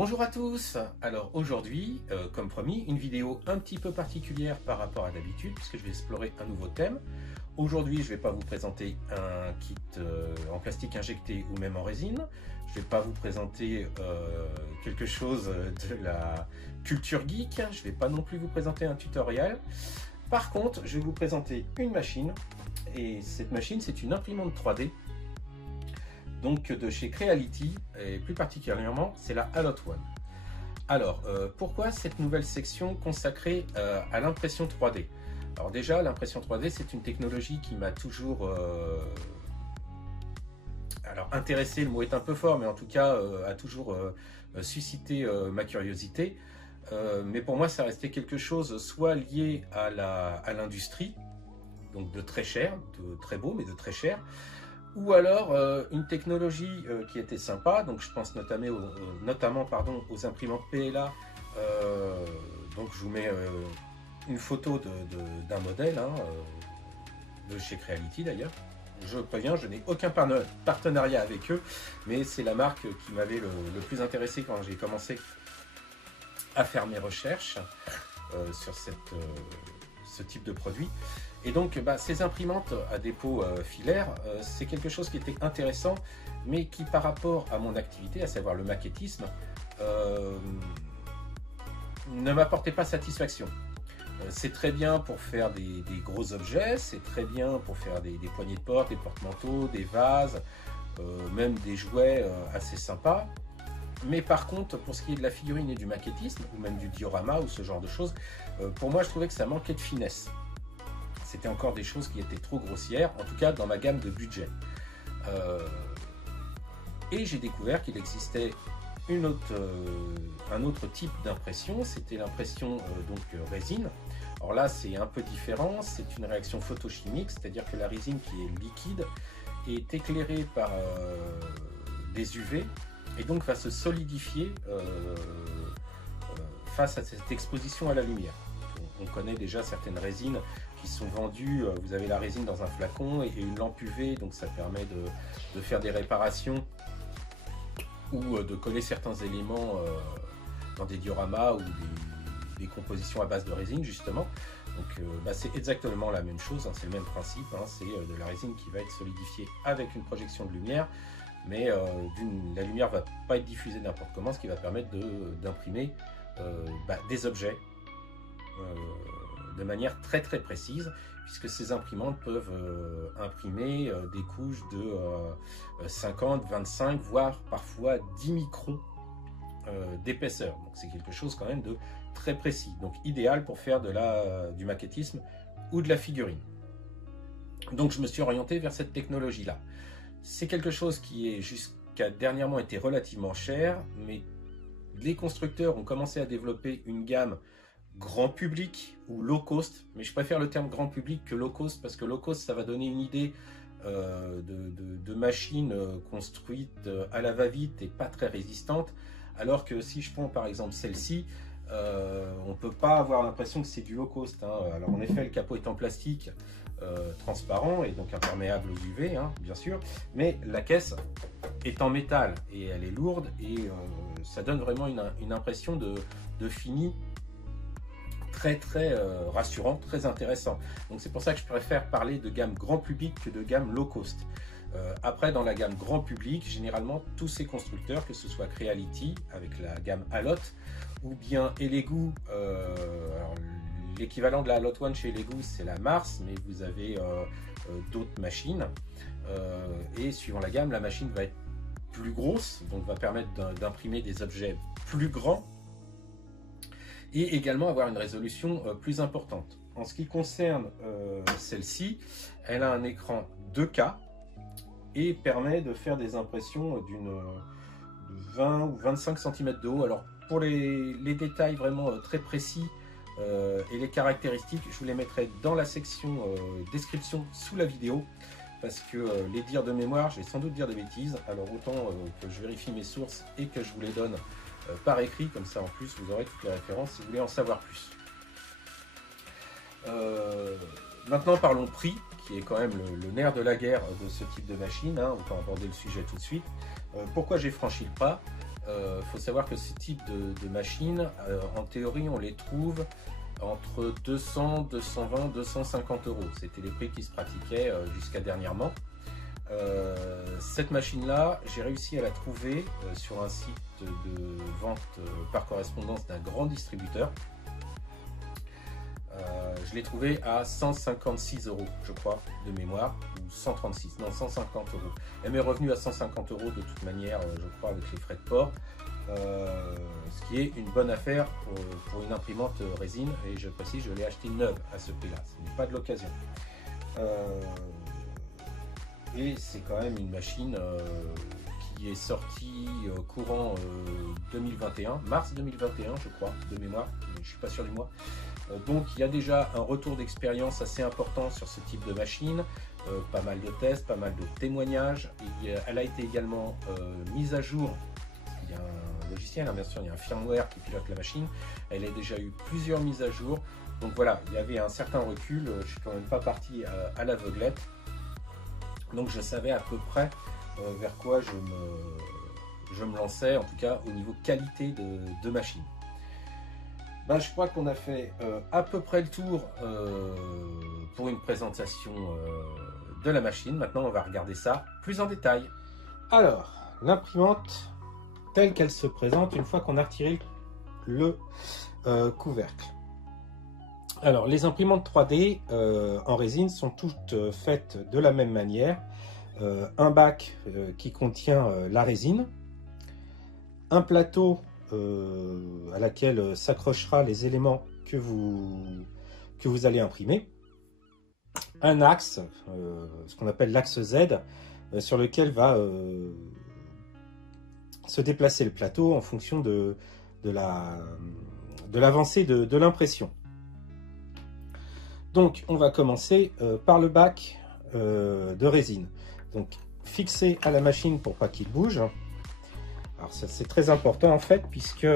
Bonjour à tous. Alors aujourd'hui, comme promis, une vidéo un petit peu particulière par rapport à d'habitude puisque je vais explorer un nouveau thème. Aujourd'hui, je ne vais pas vous présenter un kit en plastique injecté ou même en résine. Je ne vais pas vous présenter quelque chose de la culture geek. Je ne vais pas non plus vous présenter un tutoriel. Par contre, je vais vous présenter une machine. Et cette machine, c'est une imprimante 3D. Donc de chez Creality, et plus particulièrement, c'est la Allot One. Alors, pourquoi cette nouvelle section consacrée à l'impression 3D? Alors déjà, l'impression 3D, c'est une technologie qui m'a toujours... alors, intéressé, le mot est un peu fort, mais en tout cas, a toujours suscité ma curiosité. Mais pour moi, ça restait quelque chose soit lié à l'industrie, donc de très cher, de très beau, mais de très cher, ou alors une technologie qui était sympa, donc je pense notamment aux imprimantes PLA. Donc je vous mets une photo d'un modèle de chez Creality d'ailleurs. Je préviens, je n'ai aucun partenariat avec eux, mais c'est la marque qui m'avait le plus intéressé quand j'ai commencé à faire mes recherches sur ce type de produit. Et donc, ces imprimantes à dépôt filaire, c'est quelque chose qui était intéressant, mais qui par rapport à mon activité, à savoir le maquettisme, ne m'apportait pas satisfaction. C'est très bien pour faire des gros objets, c'est très bien pour faire des poignées de porte, des porte-manteaux, des vases, même des jouets assez sympas. Mais par contre, pour ce qui est de la figurine et du maquettisme, ou même du diorama ou ce genre de choses, pour moi, je trouvais que ça manquait de finesse. C'était encore des choses qui étaient trop grossières, en tout cas dans ma gamme de budget. Et j'ai découvert qu'il existait un autre type d'impression, c'était l'impression résine. Alors là, c'est un peu différent, c'est une réaction photochimique, c'est-à-dire que la résine qui est liquide est éclairée par des UV et donc va se solidifier face à cette exposition à la lumière. On connaît déjà certaines résines qui sont vendues, vous avez la résine dans un flacon et une lampe UV, donc ça permet de faire des réparations ou de coller certains éléments dans des dioramas ou des compositions à base de résine justement. Donc c'est exactement la même chose, c'est le même principe, c'est de la résine qui va être solidifiée avec une projection de lumière, mais la lumière ne va pas être diffusée n'importe comment, ce qui va permettre d'imprimer des objets de manière très très précise, puisque ces imprimantes peuvent imprimer des couches de 50, 25, voire parfois 10 microns d'épaisseur. Donc c'est quelque chose quand même de très précis, donc idéal pour faire du maquettisme ou de la figurine. Donc je me suis orienté vers cette technologie-là. C'est quelque chose qui est jusqu'à dernièrement été relativement cher, mais les constructeurs ont commencé à développer une gamme grand public ou low cost, mais je préfère le terme grand public que low cost parce que low cost ça va donner une idée de machines construites à la va-vite et pas très résistantes, alors que si je prends par exemple celle-ci, on peut pas avoir l'impression que c'est du low cost. Alors en effet, le capot est en plastique transparent et donc imperméable aux UV, bien sûr, mais la caisse est en métal et elle est lourde et ça donne vraiment une impression de fini très très rassurant, très intéressant. Donc c'est pour ça que je préfère parler de gamme grand public que de gamme low cost. Après, dans la gamme grand public, généralement tous ces constructeurs, que ce soit Creality avec la gamme Allot ou bien Elegoo, l'équivalent de la Allot One chez Elegoo c'est la Mars, mais vous avez d'autres machines et suivant la gamme, la machine va être plus grosse, donc va permettre d'imprimer des objets plus grands et également avoir une résolution plus importante. En ce qui concerne celle-ci, elle a un écran 2K et permet de faire des impressions de 20 ou 25 cm de haut. Alors pour les détails vraiment très précis et les caractéristiques, je vous les mettrai dans la section description sous la vidéo, parce que les dires de mémoire, je vais sans doute dire des bêtises, alors autant que je vérifie mes sources et que je vous les donne par écrit, comme ça en plus vous aurez toutes les références si vous voulez en savoir plus. Maintenant parlons prix, qui est quand même le nerf de la guerre de ce type de machine, autant aborder le sujet tout de suite. Pourquoi j'ai franchi le pas? faut savoir que ce type de machines, en théorie, on les trouve entre 200, 220, 250 euros. C'était les prix qui se pratiquaient jusqu'à dernièrement. Cette machine-là, j'ai réussi à la trouver sur un site de vente par correspondance d'un grand distributeur. Je l'ai trouvé à 156 euros, je crois, de mémoire, ou 136, non 150 euros. Elle m'est revenue à 150 euros de toute manière, je crois, avec les frais de port, ce qui est une bonne affaire pour une imprimante résine, et je précise, je l'ai acheté neuve à ce prix-là, ce n'est pas de l'occasion. Et c'est quand même une machine qui est sortie courant 2021, mars 2021, je crois, de mémoire, mais je ne suis pas sûr du mois. Donc il y a déjà un retour d'expérience assez important sur ce type de machine, pas mal de tests, pas mal de témoignages. Elle a été également mise à jour. Il y a un logiciel, hein, bien sûr, il y a un firmware qui pilote la machine. Elle a déjà eu plusieurs mises à jour. Donc voilà, il y avait un certain recul. Je ne suis quand même pas parti à l'aveuglette. Donc je savais à peu près vers quoi je me lançais, en tout cas au niveau qualité de machine. Ben, je crois qu'on a fait à peu près le tour pour une présentation de la machine. Maintenant, on va regarder ça plus en détail. Alors, l'imprimante telle qu'elle se présente une fois qu'on a retiré le couvercle. Alors, les imprimantes 3D en résine sont toutes faites de la même manière. Un bac qui contient la résine, un plateau à laquelle s'accrochera les éléments que vous allez imprimer, un axe, ce qu'on appelle l'axe Z, sur lequel va se déplacer le plateau en fonction de l'avancée de l'impression. Donc on va commencer par le bac de résine, donc fixé à la machine pour pas qu'il bouge. Alors ça c'est très important en fait, puisque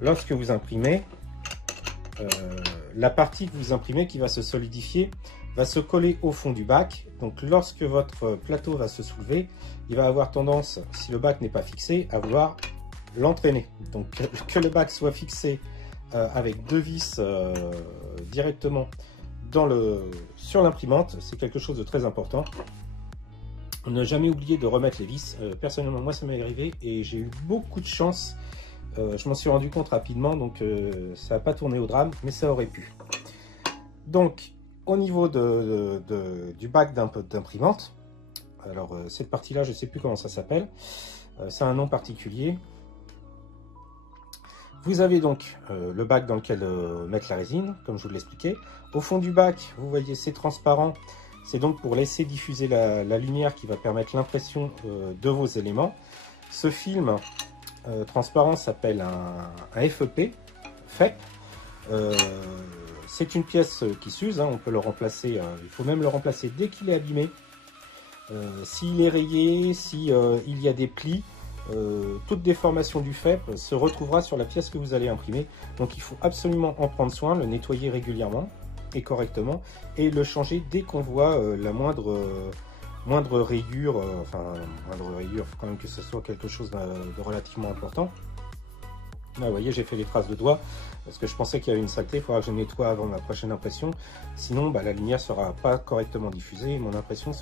lorsque vous imprimez, la partie que vous imprimez qui va se solidifier va se coller au fond du bac. Donc lorsque votre plateau va se soulever, il va avoir tendance, si le bac n'est pas fixé, à vouloir l'entraîner. Donc que le bac soit fixé avec deux vis directement sur l'imprimante, c'est quelque chose de très important. Ne jamais oublier de remettre les vis. Personnellement, moi, ça m'est arrivé et j'ai eu beaucoup de chance. Je m'en suis rendu compte rapidement, donc ça n'a pas tourné au drame, mais ça aurait pu. Donc, au niveau du bac d'imprimante, alors cette partie-là, je ne sais plus comment ça s'appelle. C'est un nom particulier. Vous avez donc le bac dans lequel mettre la résine, comme je vous l'expliquais. Au fond du bac, vous voyez, c'est transparent. C'est donc pour laisser diffuser la lumière qui va permettre l'impression de vos éléments. Ce film transparent s'appelle un FEP, FEP. C'est une pièce qui s'use, hein, on peut le remplacer, il faut même le remplacer dès qu'il est abîmé. S'il est rayé, s'il y a des plis, toute déformation du FEP se retrouvera sur la pièce que vous allez imprimer. Donc il faut absolument en prendre soin, le nettoyer régulièrement et correctement, et le changer dès qu'on voit la moindre rayure, moindre rayure, il faut quand même que ce soit quelque chose de relativement important. Là, vous voyez, j'ai fait les traces de doigts parce que je pensais qu'il y avait une saleté. Il faudra que je nettoie avant ma prochaine impression, sinon la lumière sera pas correctement diffusée et mon impression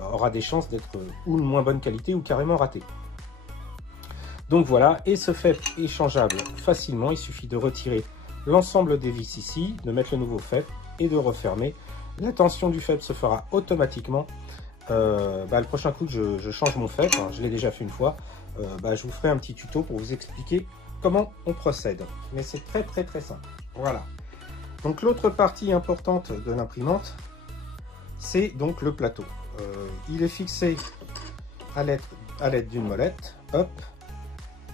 aura des chances d'être ou de moins bonne qualité ou carrément ratée. Donc voilà, et ce FEP est changeable facilement, il suffit de retirer l'ensemble des vis ici, de mettre le nouveau FEP et de refermer. La tension du FEP se fera automatiquement. Le prochain coup que je change mon FEP, hein, je l'ai déjà fait une fois, je vous ferai un petit tuto pour vous expliquer comment on procède. Mais c'est très très simple. Voilà. Donc l'autre partie importante de l'imprimante, c'est donc le plateau. Il est fixé à l'aide d'une molette. Hop,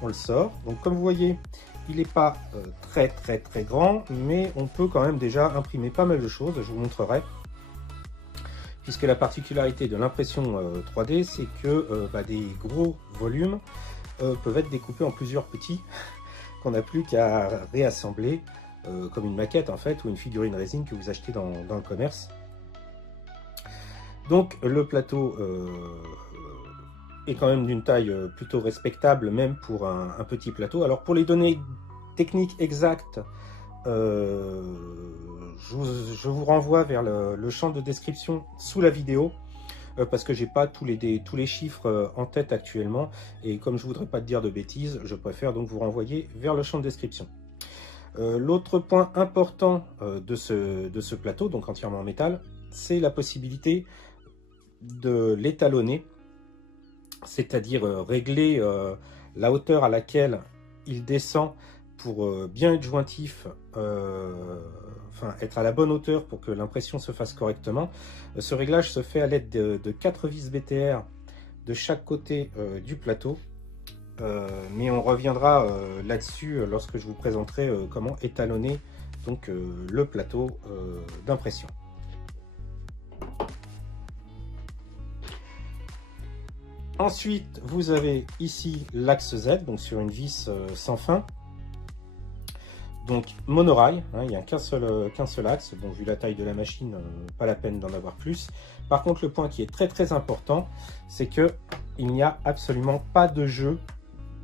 on le sort. Donc comme vous voyez, il n'est pas très grand, mais on peut quand même déjà imprimer pas mal de choses, je vous montrerai. Puisque la particularité de l'impression 3D, c'est que des gros volumes peuvent être découpés en plusieurs petits, qu'on n'a plus qu'à réassembler, comme une maquette en fait, ou une figurine résine que vous achetez dans le commerce. Donc le plateau est quand même d'une taille plutôt respectable, même pour un petit plateau. Alors pour les données techniques exactes, je vous renvoie vers le champ de description sous la vidéo, parce que j'ai pas tous les chiffres en tête actuellement, et comme je voudrais pas te dire de bêtises, je préfère donc vous renvoyer vers le champ de description. L'autre point important de ce plateau, donc entièrement en métal, c'est la possibilité de l'étalonner, c'est-à-dire régler la hauteur à laquelle il descend pour bien être jointif, enfin être à la bonne hauteur pour que l'impression se fasse correctement. Ce réglage se fait à l'aide de 4 vis BTR de chaque côté du plateau, mais on reviendra là-dessus lorsque je vous présenterai comment étalonner donc, le plateau d'impression. Ensuite, vous avez ici l'axe Z, donc sur une vis sans fin. Donc monorail, hein, il n'y a qu'un seul axe. Bon, vu la taille de la machine, pas la peine d'en avoir plus. Par contre, le point qui est très important, c'est que il n'y a absolument pas de jeu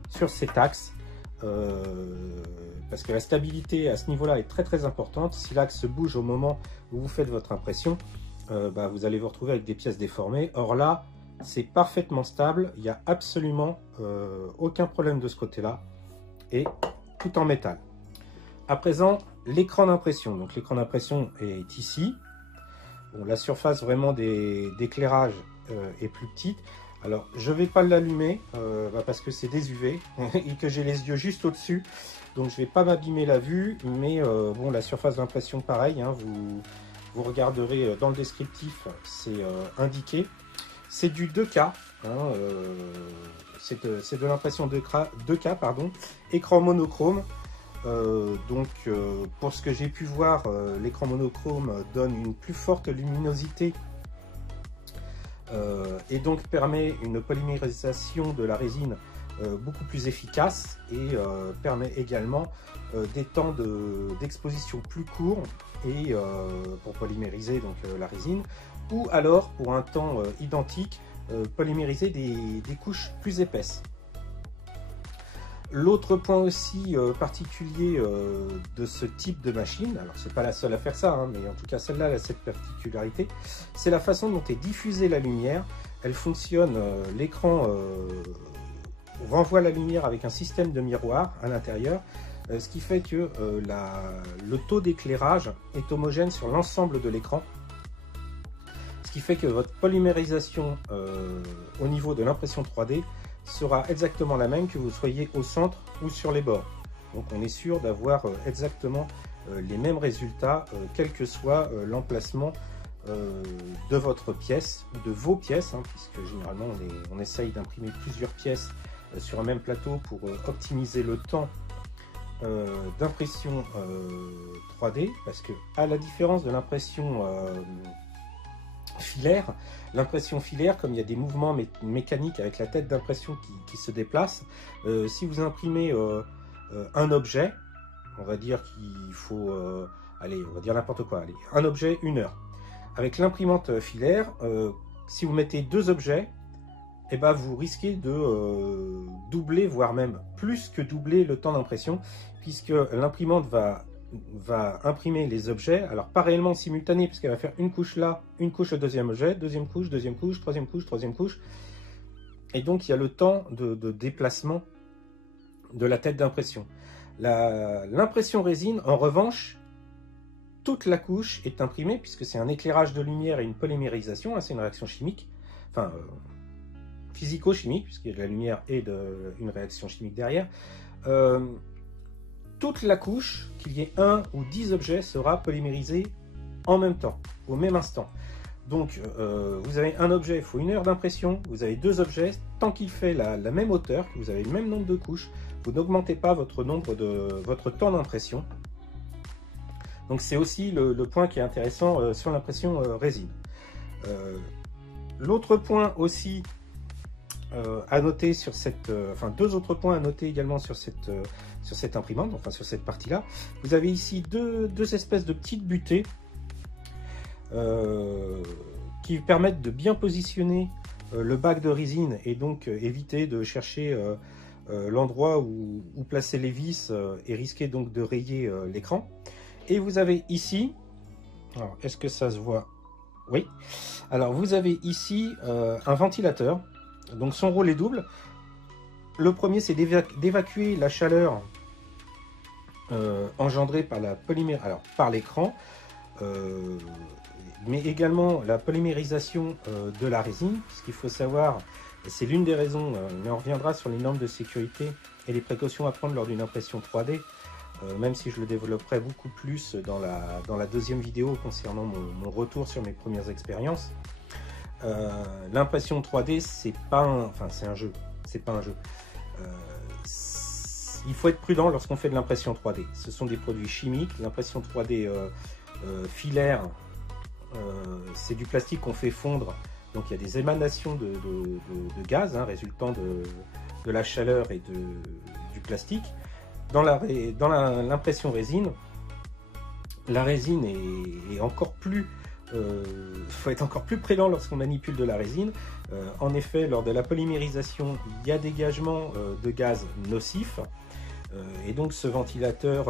sur cet axe. Parce que la stabilité à ce niveau-là est très importante. Si l'axe bouge au moment où vous faites votre impression, vous allez vous retrouver avec des pièces déformées. Or là, c'est parfaitement stable, il n'y a absolument aucun problème de ce côté-là, et tout en métal. À présent, l'écran d'impression. Donc l'écran d'impression est ici. Bon, la surface vraiment d'éclairage est plus petite. Alors je ne vais pas l'allumer parce que c'est des UV et que j'ai les yeux juste au-dessus. Donc je ne vais pas m'abîmer la vue, mais bon, la surface d'impression pareil, hein, vous regarderez dans le descriptif, c'est indiqué. C'est du 2K, hein, c'est de l'impression 2K, pardon, écran monochrome. Pour ce que j'ai pu voir, l'écran monochrome donne une plus forte luminosité et donc permet une polymérisation de la résine beaucoup plus efficace, et permet également des temps d'exposition plus courts et pour polymériser donc, la résine, ou alors pour un temps identique polymériser des couches plus épaisses. L'autre point aussi particulier de ce type de machine, alors c'est pas la seule à faire ça, hein, mais en tout cas celle-là a cette particularité, c'est la façon dont est diffusée la lumière. Elle fonctionne, l'écran renvoie la lumière avec un système de miroir à l'intérieur, ce qui fait que le taux d'éclairage est homogène sur l'ensemble de l'écran, ce qui fait que votre polymérisation au niveau de l'impression 3D sera exactement la même que vous soyez au centre ou sur les bords. Donc on est sûr d'avoir exactement les mêmes résultats, quel que soit l'emplacement de votre pièce, ou de vos pièces, hein, puisque généralement on essaye d'imprimer plusieurs pièces sur un même plateau pour optimiser le temps d'impression 3D, parce que à la différence de l'impression filaire, comme il y a des mouvements mécaniques avec la tête d'impression qui se déplace, si vous imprimez un objet, on va dire qu'il faut, allez, on va dire n'importe quoi, allez, un objet, 1 heure. Avec l'imprimante filaire, si vous mettez 2 objets, eh ben, vous risquez de doubler, voire même plus que doubler le temps d'impression, puisque l'imprimante va imprimer les objets, alors pas réellement simultané, puisqu'elle va faire une couche là, une couche au deuxième objet, deuxième couche, troisième couche, et donc il y a le temps de déplacement de la tête d'impression. L'impression résine, en revanche, toute la couche est imprimée, puisque c'est un éclairage de lumière et une polymérisation, hein, c'est une réaction chimique, enfin physico-chimique, puisqu'il y a de la lumière et une réaction chimique derrière. Toute la couche, qu'il y ait 1 ou 10 objets, sera polymérisée en même temps, au même instant. Donc vous avez un objet, il faut 1 heure d'impression, vous avez 2 objets, tant qu'il fait la même hauteur, que vous avez le même nombre de couches, vous n'augmentez pas votre temps d'impression. Donc c'est aussi le point qui est intéressant sur l'impression résine. L'autre point aussi à noter sur cette, enfin 2 autres points à noter également sur cette imprimante, enfin sur cette partie-là. Vous avez ici deux espèces de petites butées qui permettent de bien positionner le bac de résine et donc éviter de chercher l'endroit où placer les vis et risquer donc de rayer l'écran. Et vous avez ici, alors est-ce que ça se voit? Oui. Alors vous avez ici un ventilateur, donc son rôle est double. Le premier, c'est d'évacuer la chaleur engendrée par la par l'écran, mais également la polymérisation de la résine. Ce qu'il faut savoir, c'est l'une des raisons, mais on reviendra sur les normes de sécurité et les précautions à prendre lors d'une impression 3D, même si je le développerai beaucoup plus dans la deuxième vidéo concernant mon retour sur mes premières expériences. L'impression 3D, c'est un jeu, c'est pas un jeu. Il faut être prudent lorsqu'on fait de l'impression 3D. Ce sont des produits chimiques. L'impression 3D filaire, c'est du plastique qu'on fait fondre. Donc il y a des émanations de gaz résultant de la chaleur et du plastique. Dans l'impression résine, la résine est encore plus... faut être encore plus prudent lorsqu'on manipule de la résine. En effet, lors de la polymérisation, il y a dégagement de gaz nocifs. Et donc ce ventilateur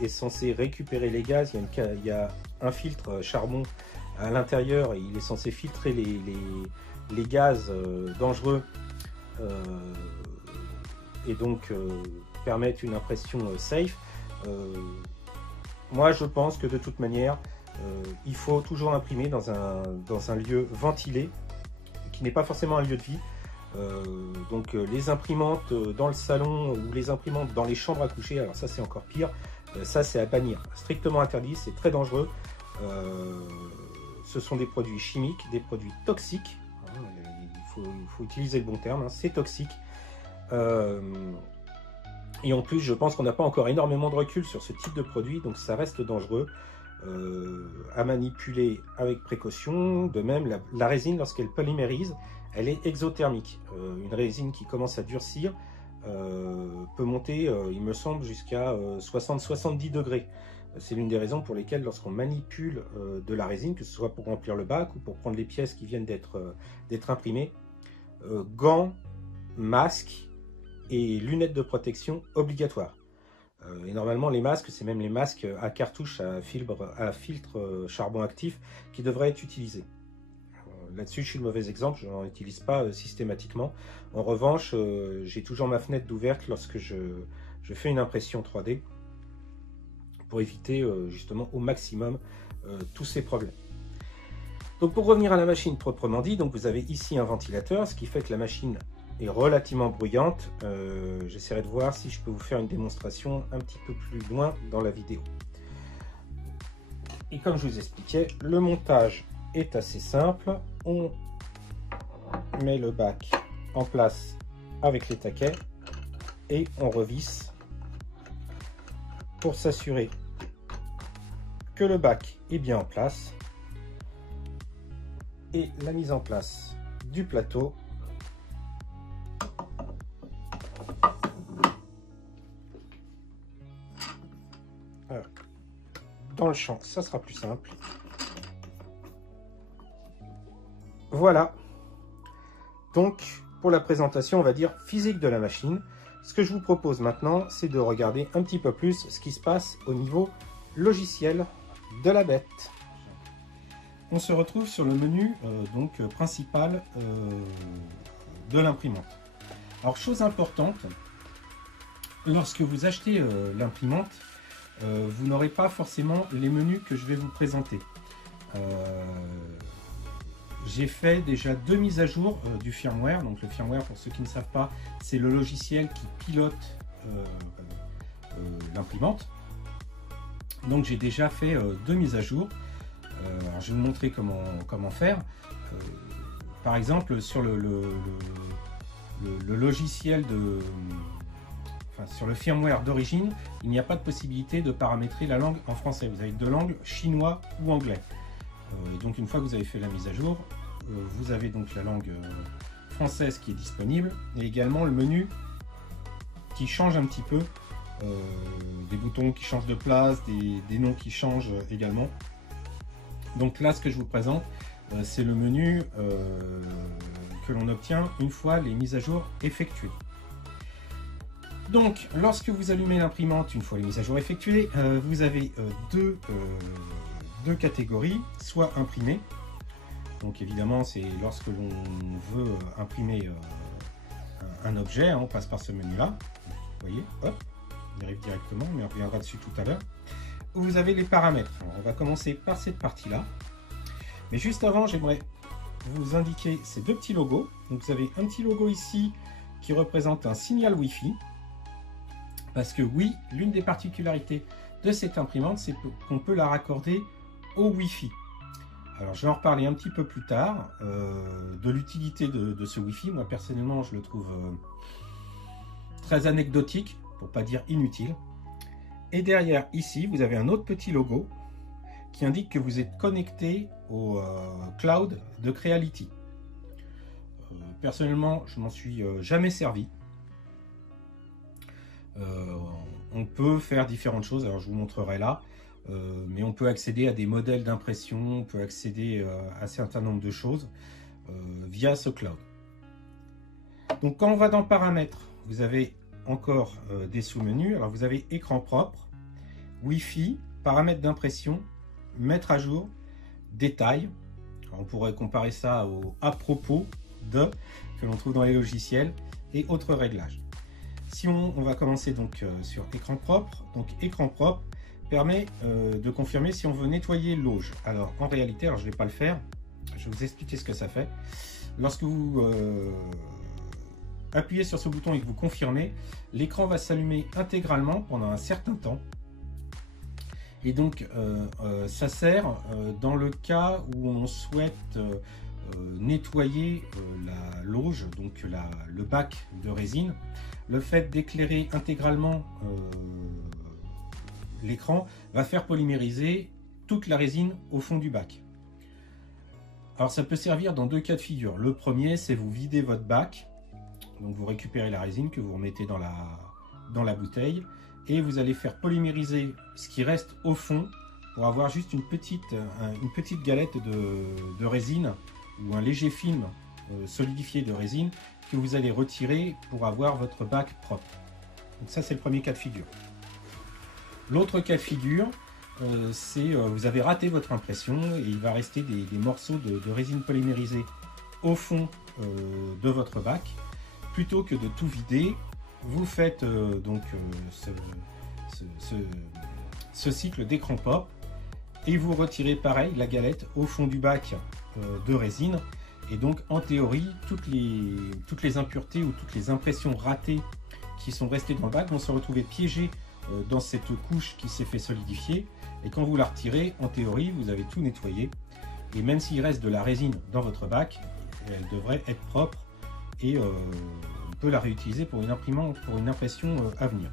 est censé récupérer les gaz. Il y a un filtre charbon à l'intérieur et il est censé filtrer les gaz dangereux et donc permettre une impression safe. Moi je pense que de toute manière il faut toujours imprimer dans un lieu ventilé qui n'est pas forcément un lieu de vie. Donc les imprimantes dans le salon ou les imprimantes dans les chambres à coucher, alors ça c'est encore pire, ça c'est à bannir, strictement interdit, c'est très dangereux. Ce sont des produits chimiques, des produits toxiques, il faut utiliser le bon terme, c'est toxique. Et en plus je pense qu'on n'a pas encore énormément de recul sur ce type de produit, donc ça reste dangereux. À manipuler avec précaution. De même, la résine, lorsqu'elle polymérise, elle est exothermique. Une résine qui commence à durcir peut monter, il me semble, jusqu'à 60-70 degrés. C'est l'une des raisons pour lesquelles, lorsqu'on manipule de la résine, que ce soit pour remplir le bac ou pour prendre les pièces qui viennent d'être imprimées, gants, masques et lunettes de protection obligatoires. Et normalement, les masques, c'est même les masques à cartouche à filtre charbon actif qui devraient être utilisés. Là-dessus, je suis le mauvais exemple, je n'en utilise pas systématiquement. En revanche, j'ai toujours ma fenêtre ouverte lorsque je fais une impression 3D pour éviter justement au maximum tous ces problèmes. Donc pour revenir à la machine proprement dit, donc vous avez ici un ventilateur, ce qui fait que la machine est relativement bruyante. J'essaierai de voir si je peux vous faire une démonstration un petit peu plus loin dans la vidéo. Et comme je vous expliquais, le montage est assez simple. On met le bac en place avec les taquets et on revisse pour s'assurer que le bac est bien en place. Et la mise en place du plateau dans le champ, ça sera plus simple. Voilà. Donc, pour la présentation, on va dire physique de la machine, ce que je vous propose maintenant, c'est de regarder un petit peu plus ce qui se passe au niveau logiciel de la bête. On se retrouve sur le menu principal de l'imprimante. Alors, chose importante, lorsque vous achetez l'imprimante, vous n'aurez pas forcément les menus que je vais vous présenter. J'ai fait déjà 2 mises à jour du firmware. Donc le firmware, pour ceux qui ne savent pas, c'est le logiciel qui pilote l'imprimante. Donc j'ai déjà fait 2 mises à jour. Alors, je vais vous montrer comment faire. Par exemple, sur le logiciel sur le firmware d'origine, il n'y a pas de possibilité de paramétrer la langue en français. Vous avez 2 langues, chinois ou anglais. Donc une fois que vous avez fait la mise à jour, vous avez donc la langue française qui est disponible et également le menu qui change un petit peu, des boutons qui changent de place, des noms qui changent également. Donc là, ce que je vous présente, c'est le menu que l'on obtient une fois les mises à jour effectuées. Donc, lorsque vous allumez l'imprimante, une fois les mises à jour effectuées, vous avez deux catégories, soit imprimé. Donc évidemment, c'est lorsque l'on veut imprimer un objet, hein, on passe par ce menu-là. Vous voyez, hop, on y arrive directement, mais on reviendra dessus tout à l'heure. Vous avez les paramètres. Alors, on va commencer par cette partie-là. Mais juste avant, j'aimerais vous indiquer ces deux petits logos. Donc vous avez un petit logo ici qui représente un signal Wi-Fi. Parce que oui, l'une des particularités de cette imprimante, c'est qu'on peut la raccorder au Wi-Fi. Alors je vais en reparler un petit peu plus tard de l'utilité de ce Wi-Fi. Moi personnellement, je le trouve très anecdotique, pour pas dire inutile. Et derrière ici, vous avez un autre petit logo qui indique que vous êtes connecté au cloud de Creality. Personnellement, je m'en suis jamais servi. On peut faire différentes choses, alors je vous montrerai là, mais on peut accéder à des modèles d'impression, on peut accéder à un certain nombre de choses via ce cloud. Donc quand on va dans paramètres, vous avez encore des sous-menus. Alors vous avez écran propre, Wi-Fi, paramètres d'impression, mettre à jour, détails. Alors, on pourrait comparer ça au à propos de que l'on trouve dans les logiciels et autres réglages. Si on va commencer donc sur écran propre. Donc écran propre permet de confirmer si on veut nettoyer l'auge. Alors en réalité, alors je ne vais pas le faire, je vais vous expliquer ce que ça fait. Lorsque vous appuyez sur ce bouton et que vous confirmez, l'écran va s'allumer intégralement pendant un certain temps. Et donc ça sert dans le cas où on souhaite nettoyer l'auge, donc le bac de résine. Le fait d'éclairer intégralement l'écran va faire polymériser toute la résine au fond du bac. Alors ça peut servir dans deux cas de figure. Le premier, c'est vous videz votre bac, donc vous récupérez la résine que vous remettez dans la bouteille et vous allez faire polymériser ce qui reste au fond pour avoir juste une petite galette de résine ou un léger film solidifié de résine que vous allez retirer pour avoir votre bac propre. Donc ça, c'est le premier cas de figure. L'autre cas de figure, c'est vous avez raté votre impression et il va rester des morceaux de résine polymérisée au fond de votre bac. Plutôt que de tout vider, vous faites donc ce cycle d'écran pop et vous retirez pareil la galette au fond du bac de résine. Et donc en théorie, toutes les impuretés ou toutes les impressions ratées qui sont restées dans le bac vont se retrouver piégées dans cette couche qui s'est fait solidifier. Et quand vous la retirez, en théorie, vous avez tout nettoyé. Et même s'il reste de la résine dans votre bac, elle devrait être propre et on peut la réutiliser pour une impression à venir.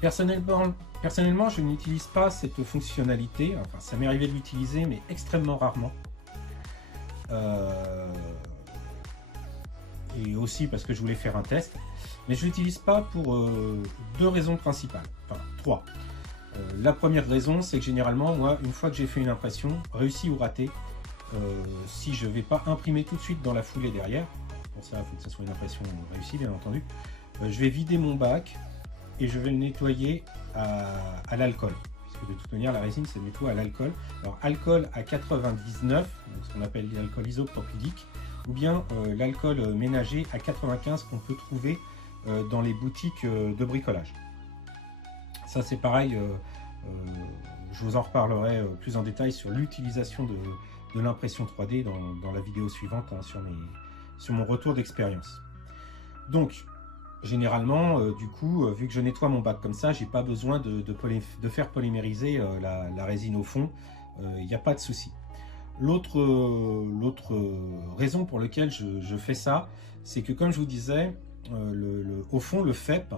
Personnellement, je n'utilise pas cette fonctionnalité. Enfin, ça m'est arrivé de l'utiliser, mais extrêmement rarement. Et aussi parce que je voulais faire un test, mais je l'utilise pas pour deux raisons principales, enfin trois. La première raison, c'est que généralement, moi, une fois que j'ai fait une impression, réussie ou ratée, si je ne vais pas imprimer tout de suite dans la foulée derrière, pour ça il faut que ça soit une impression réussie bien entendu, je vais vider mon bac et je vais le nettoyer à l'alcool. De toute manière, la résine se nettoie à l'alcool. Alors, alcool à 99, ce qu'on appelle l'alcool isopropylique, ou bien l'alcool ménager à 95 qu'on peut trouver dans les boutiques de bricolage. Ça, c'est pareil, je vous en reparlerai plus en détail sur l'utilisation de l'impression 3D dans la vidéo suivante, hein, sur mon retour d'expérience. Donc, généralement, du coup, vu que je nettoie mon bac comme ça, j'ai pas besoin de faire polymériser la résine au fond, il n'y a pas de souci. L'autre raison pour laquelle je fais ça, c'est que comme je vous disais, au fond, le FEP,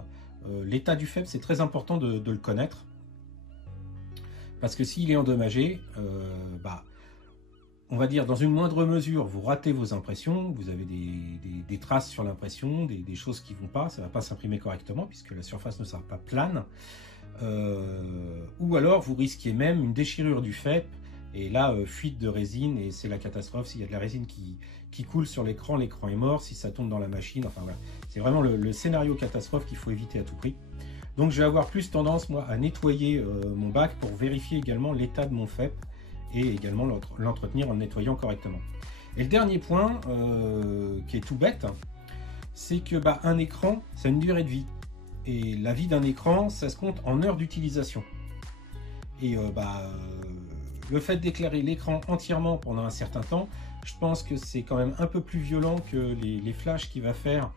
l'état du FEP, c'est très important de le connaître, parce que s'il est endommagé, on va dire dans une moindre mesure, vous ratez vos impressions, vous avez des traces sur l'impression, des choses qui ne vont pas, ça ne va pas s'imprimer correctement puisque la surface ne sera pas plane. Ou alors vous risquez même une déchirure du FEP Et là, fuite de résine, et c'est la catastrophe. S'il y a de la résine qui coule sur l'écran, l'écran est mort. Si ça tombe dans la machine, enfin voilà. C'est vraiment le scénario catastrophe qu'il faut éviter à tout prix. Donc je vais avoir plus tendance, moi, à nettoyer mon bac pour vérifier également l'état de mon FEP et également l'entretenir en le nettoyant correctement. Et le dernier point, qui est tout bête, c'est que un écran, ça a une durée de vie. Et la vie d'un écran, ça se compte en heures d'utilisation. Et le fait d'éclairer l'écran entièrement pendant un certain temps, je pense que c'est quand même un peu plus violent que les flashs qu'il va faire.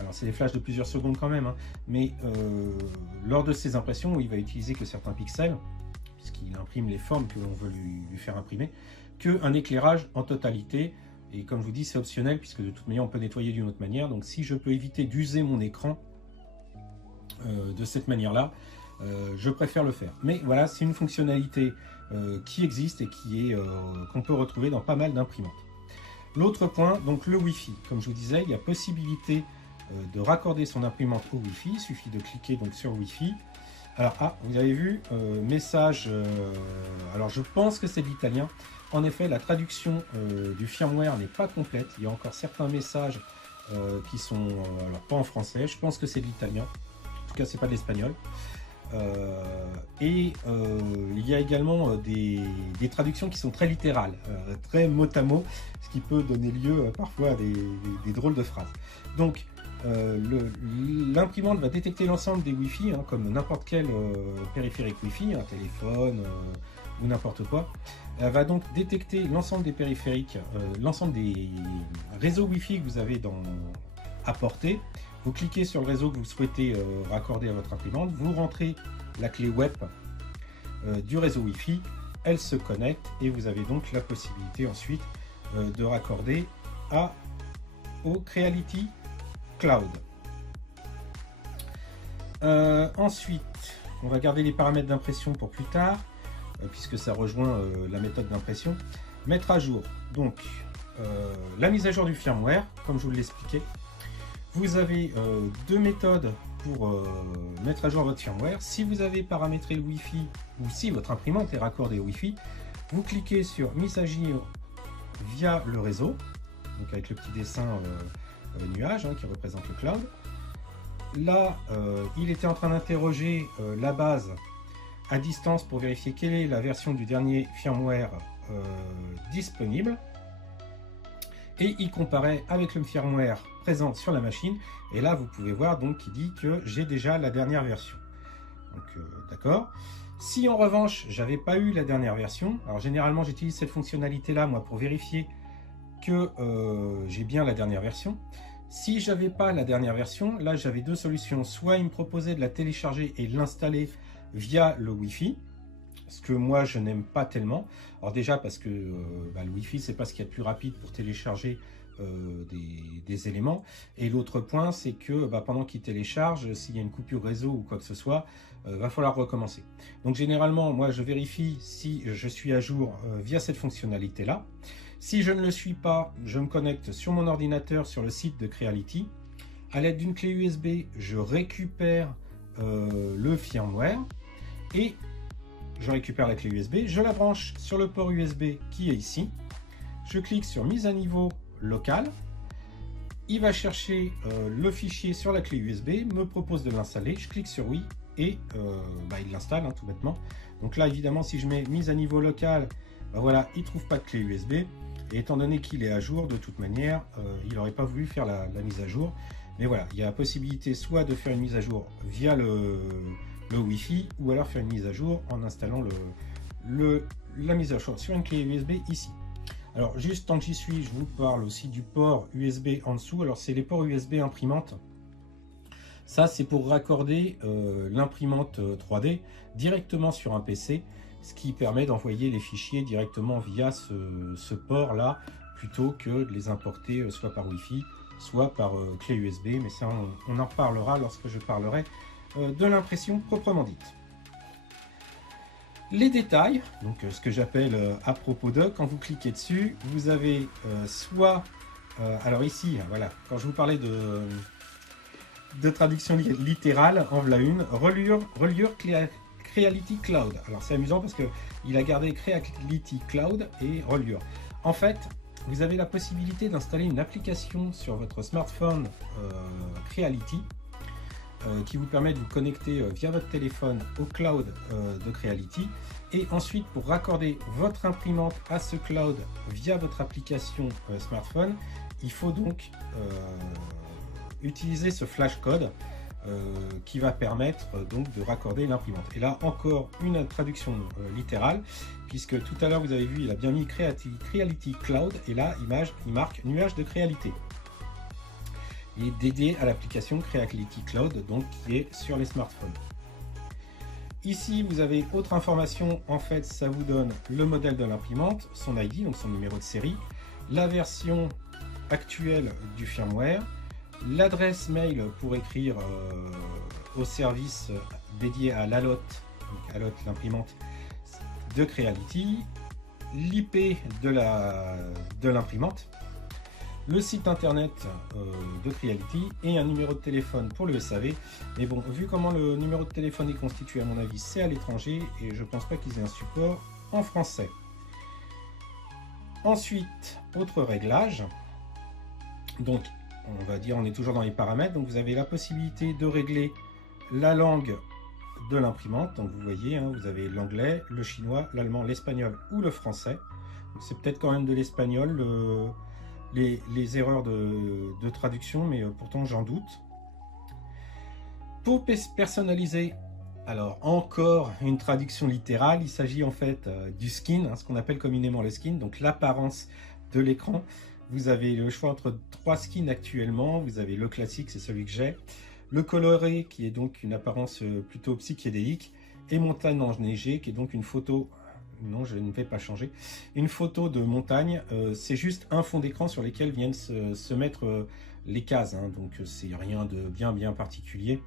Alors c'est des flashs de plusieurs secondes quand même, hein, mais lors de ces impressions où il va utiliser que certains pixels, puisqu'il imprime les formes que l'on veut lui faire imprimer, qu'un éclairage en totalité. Et comme je vous dis, c'est optionnel, puisque de toute manière on peut nettoyer d'une autre manière. Donc si je peux éviter d'user mon écran de cette manière-là, je préfère le faire. Mais voilà, c'est une fonctionnalité qui existe et qu'on peut retrouver dans pas mal d'imprimantes. L'autre point, donc le Wi-Fi. Comme je vous disais, il y a possibilité de raccorder son imprimante au Wi-Fi. Il suffit de cliquer donc sur Wi-Fi. Alors, vous avez vu, message, alors je pense que c'est de l'italien. En effet, la traduction du firmware n'est pas complète. Il y a encore certains messages qui sont alors pas en français. Je pense que c'est de l'italien. En tout cas, c'est pas de l'espagnol. Il y a également des traductions qui sont très littérales, très mot à mot, ce qui peut donner lieu parfois à des drôles de phrases. Donc, l'imprimante va détecter l'ensemble des Wi-Fi, hein, comme n'importe quel périphérique Wi-Fi, un téléphone ou n'importe quoi. Elle va donc détecter l'ensemble des périphériques, l'ensemble des réseaux Wi-Fi que vous avez à portée. Vous cliquez sur le réseau que vous souhaitez raccorder à votre imprimante, vous rentrez la clé web du réseau Wi-Fi, elle se connecte et vous avez donc la possibilité ensuite de raccorder au Creality Cloud. Ensuite, on va garder les paramètres d'impression pour plus tard, puisque ça rejoint la méthode d'impression. Mettre à jour, donc la mise à jour du firmware, comme je vous l'expliquais. Vous avez deux méthodes pour mettre à jour votre firmware. Si vous avez paramétré le Wi-Fi ou si votre imprimante est raccordée au Wi-Fi, vous cliquez sur mise à jour via le réseau, donc avec le petit dessin nuage qui représente le cloud. Là, il était en train d'interroger la base à distance pour vérifier quelle est la version du dernier firmware disponible. Et il comparait avec le firmware présent sur la machine. Et là, vous pouvez voir donc qu'il dit que j'ai déjà la dernière version. Donc, d'accord. Si en revanche, j'avais pas eu la dernière version, alors généralement, j'utilise cette fonctionnalité-là, moi, pour vérifier que j'ai bien la dernière version. Si j'avais pas la dernière version, là, j'avais deux solutions. Soit il me proposait de la télécharger et de l'installer via le Wi-Fi, ce que moi je n'aime pas tellement. Alors déjà parce que le Wi-Fi c'est pas ce qu'il y a de plus rapide pour télécharger des éléments. Et l'autre point c'est que pendant qu'il télécharge, s'il y a une coupure réseau ou quoi que ce soit, va falloir recommencer. Donc généralement moi je vérifie si je suis à jour via cette fonctionnalité là. Si je ne le suis pas, je me connecte sur mon ordinateur sur le site de Creality. À l'aide d'une clé USB, je récupère le firmware et je récupère la clé USB, je la branche sur le port USB qui est ici. Je clique sur mise à niveau locale. Il va chercher le fichier sur la clé USB, me propose de l'installer. Je clique sur oui et il l'installe tout bêtement. Donc là, évidemment, si je mets mise à niveau locale, voilà, il ne trouve pas de clé USB. Et étant donné qu'il est à jour, de toute manière, il n'aurait pas voulu faire la mise à jour. Mais voilà, il y a la possibilité soit de faire une mise à jour via le Wi-Fi ou alors faire une mise à jour en installant la mise à jour sur une clé USB ici. Alors juste tant que j'y suis, je vous parle aussi du port USB en dessous. Alors c'est les ports USB imprimante. Ça c'est pour raccorder l'imprimante 3D directement sur un PC, ce qui permet d'envoyer les fichiers directement via ce port là plutôt que de les importer soit par Wi-Fi soit par clé USB, mais ça on en reparlera lorsque je parlerai de l'impression proprement dite. Les détails, donc ce que j'appelle à propos de, quand vous cliquez dessus, vous avez soit, alors ici, voilà, quand je vous parlais de traduction littérale, en voilà une, reliure Creality Cloud. Alors c'est amusant parce qu'il a gardé Creality Cloud et Rollure. En fait, vous avez la possibilité d'installer une application sur votre smartphone Creality qui vous permet de vous connecter via votre téléphone au cloud de Creality. Et ensuite, pour raccorder votre imprimante à ce cloud via votre application smartphone, il faut donc utiliser ce flash code qui va permettre donc de raccorder l'imprimante. Et là encore une traduction littérale, puisque tout à l'heure vous avez vu, il a bien mis Creality Cloud, et là il marque nuage de Creality. Il est dédié à l'application Creality Cloud, donc qui est sur les smartphones. Ici vous avez autre information, en fait ça vous donne le modèle de l'imprimante, son ID, donc son numéro de série, la version actuelle du firmware, l'adresse mail pour écrire au service dédié à l'ALOT, donc ALOT l'imprimante de Creality, l'IP de l'imprimante, le site internet de Creality et un numéro de téléphone pour le SAV. Mais bon, vu comment le numéro de téléphone est constitué, à mon avis c'est à l'étranger et je pense pas qu'ils aient un support en français. Ensuite, autre réglage, donc on va dire on est toujours dans les paramètres, donc vous avez la possibilité de régler la langue de l'imprimante. Donc vous voyez, hein, vous avez l'anglais, le chinois, l'allemand, l'espagnol ou le français. C'est peut-être quand même de l'espagnol, les erreurs de traduction, mais pourtant j'en doute. Pour personnaliser, alors encore une traduction littérale, il s'agit en fait du skin, hein, ce qu'on appelle communément le skin, donc l'apparence de l'écran. Vous avez le choix entre 3 skins actuellement. Vous avez le classique, c'est celui que j'ai, le coloré qui est donc une apparence plutôt psychédélique, et montagne enneigée qui est donc une photo, non je ne vais pas changer, une photo de montagne. C'est juste un fond d'écran sur lesquels viennent se mettre les cases, hein, donc c'est rien de bien particulier.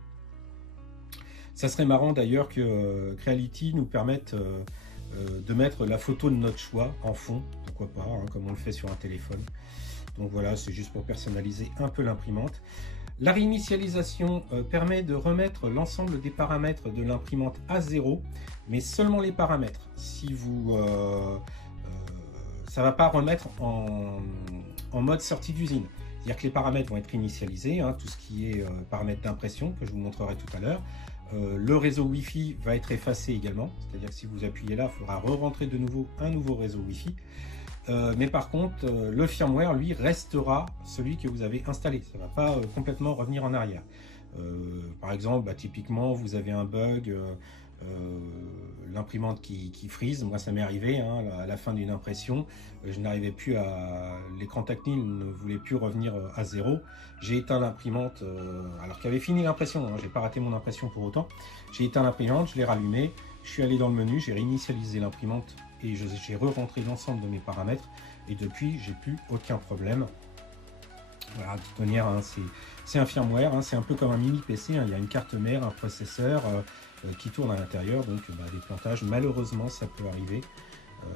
Ça serait marrant d'ailleurs que Creality nous permette de mettre la photo de notre choix en fond, pourquoi pas, hein, comme on le fait sur un téléphone. Donc voilà, c'est juste pour personnaliser un peu l'imprimante. La réinitialisation permet de remettre l'ensemble des paramètres de l'imprimante à 0, mais seulement les paramètres. Si vous, ça ne va pas remettre en mode sortie d'usine. C'est-à-dire que les paramètres vont être initialisés, hein, tout ce qui est paramètres d'impression que je vous montrerai tout à l'heure. Le réseau Wi-Fi va être effacé également, c'est-à-dire que si vous appuyez là, il faudra re-rentrer de nouveau un nouveau réseau Wi-Fi. Mais par contre, le firmware, lui, restera celui que vous avez installé. Ça ne va pas complètement revenir en arrière. Par exemple, typiquement, vous avez un bug, l'imprimante qui freeze. Moi, ça m'est arrivé hein, à la fin d'une impression. Je n'arrivais plus à... L'écran tactile ne voulait plus revenir à 0. J'ai éteint l'imprimante, alors qu'elle avait fini l'impression. Hein, j'ai pas raté mon impression pour autant. J'ai éteint l'imprimante, je l'ai rallumée. Je suis allé dans le menu, j'ai réinitialisé l'imprimante et j'ai re-rentré l'ensemble de mes paramètres. Et depuis, j'ai plus aucun problème. Voilà, de toute manière, hein, c'est un firmware, hein, c'est un peu comme un mini PC. Hein, il y a une carte mère, un processeur qui tourne à l'intérieur. Donc des plantages, malheureusement, ça peut arriver,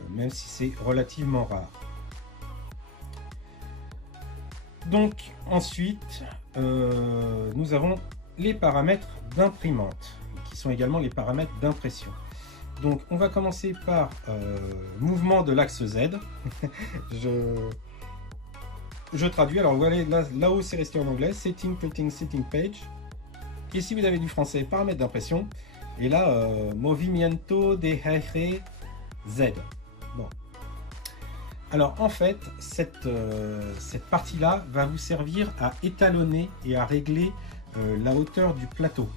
même si c'est relativement rare. Donc ensuite, nous avons les paramètres d'imprimante, qui sont également les paramètres d'impression. Donc on va commencer par mouvement de l'axe Z. je traduis, alors voilà, là-haut c'est resté en anglais, setting, printing, setting page. Ici vous avez du français, paramètres d'impression. Et là, movimiento de eje Z. Bon. Alors en fait, cette partie-là va vous servir à étalonner et à régler la hauteur du plateau.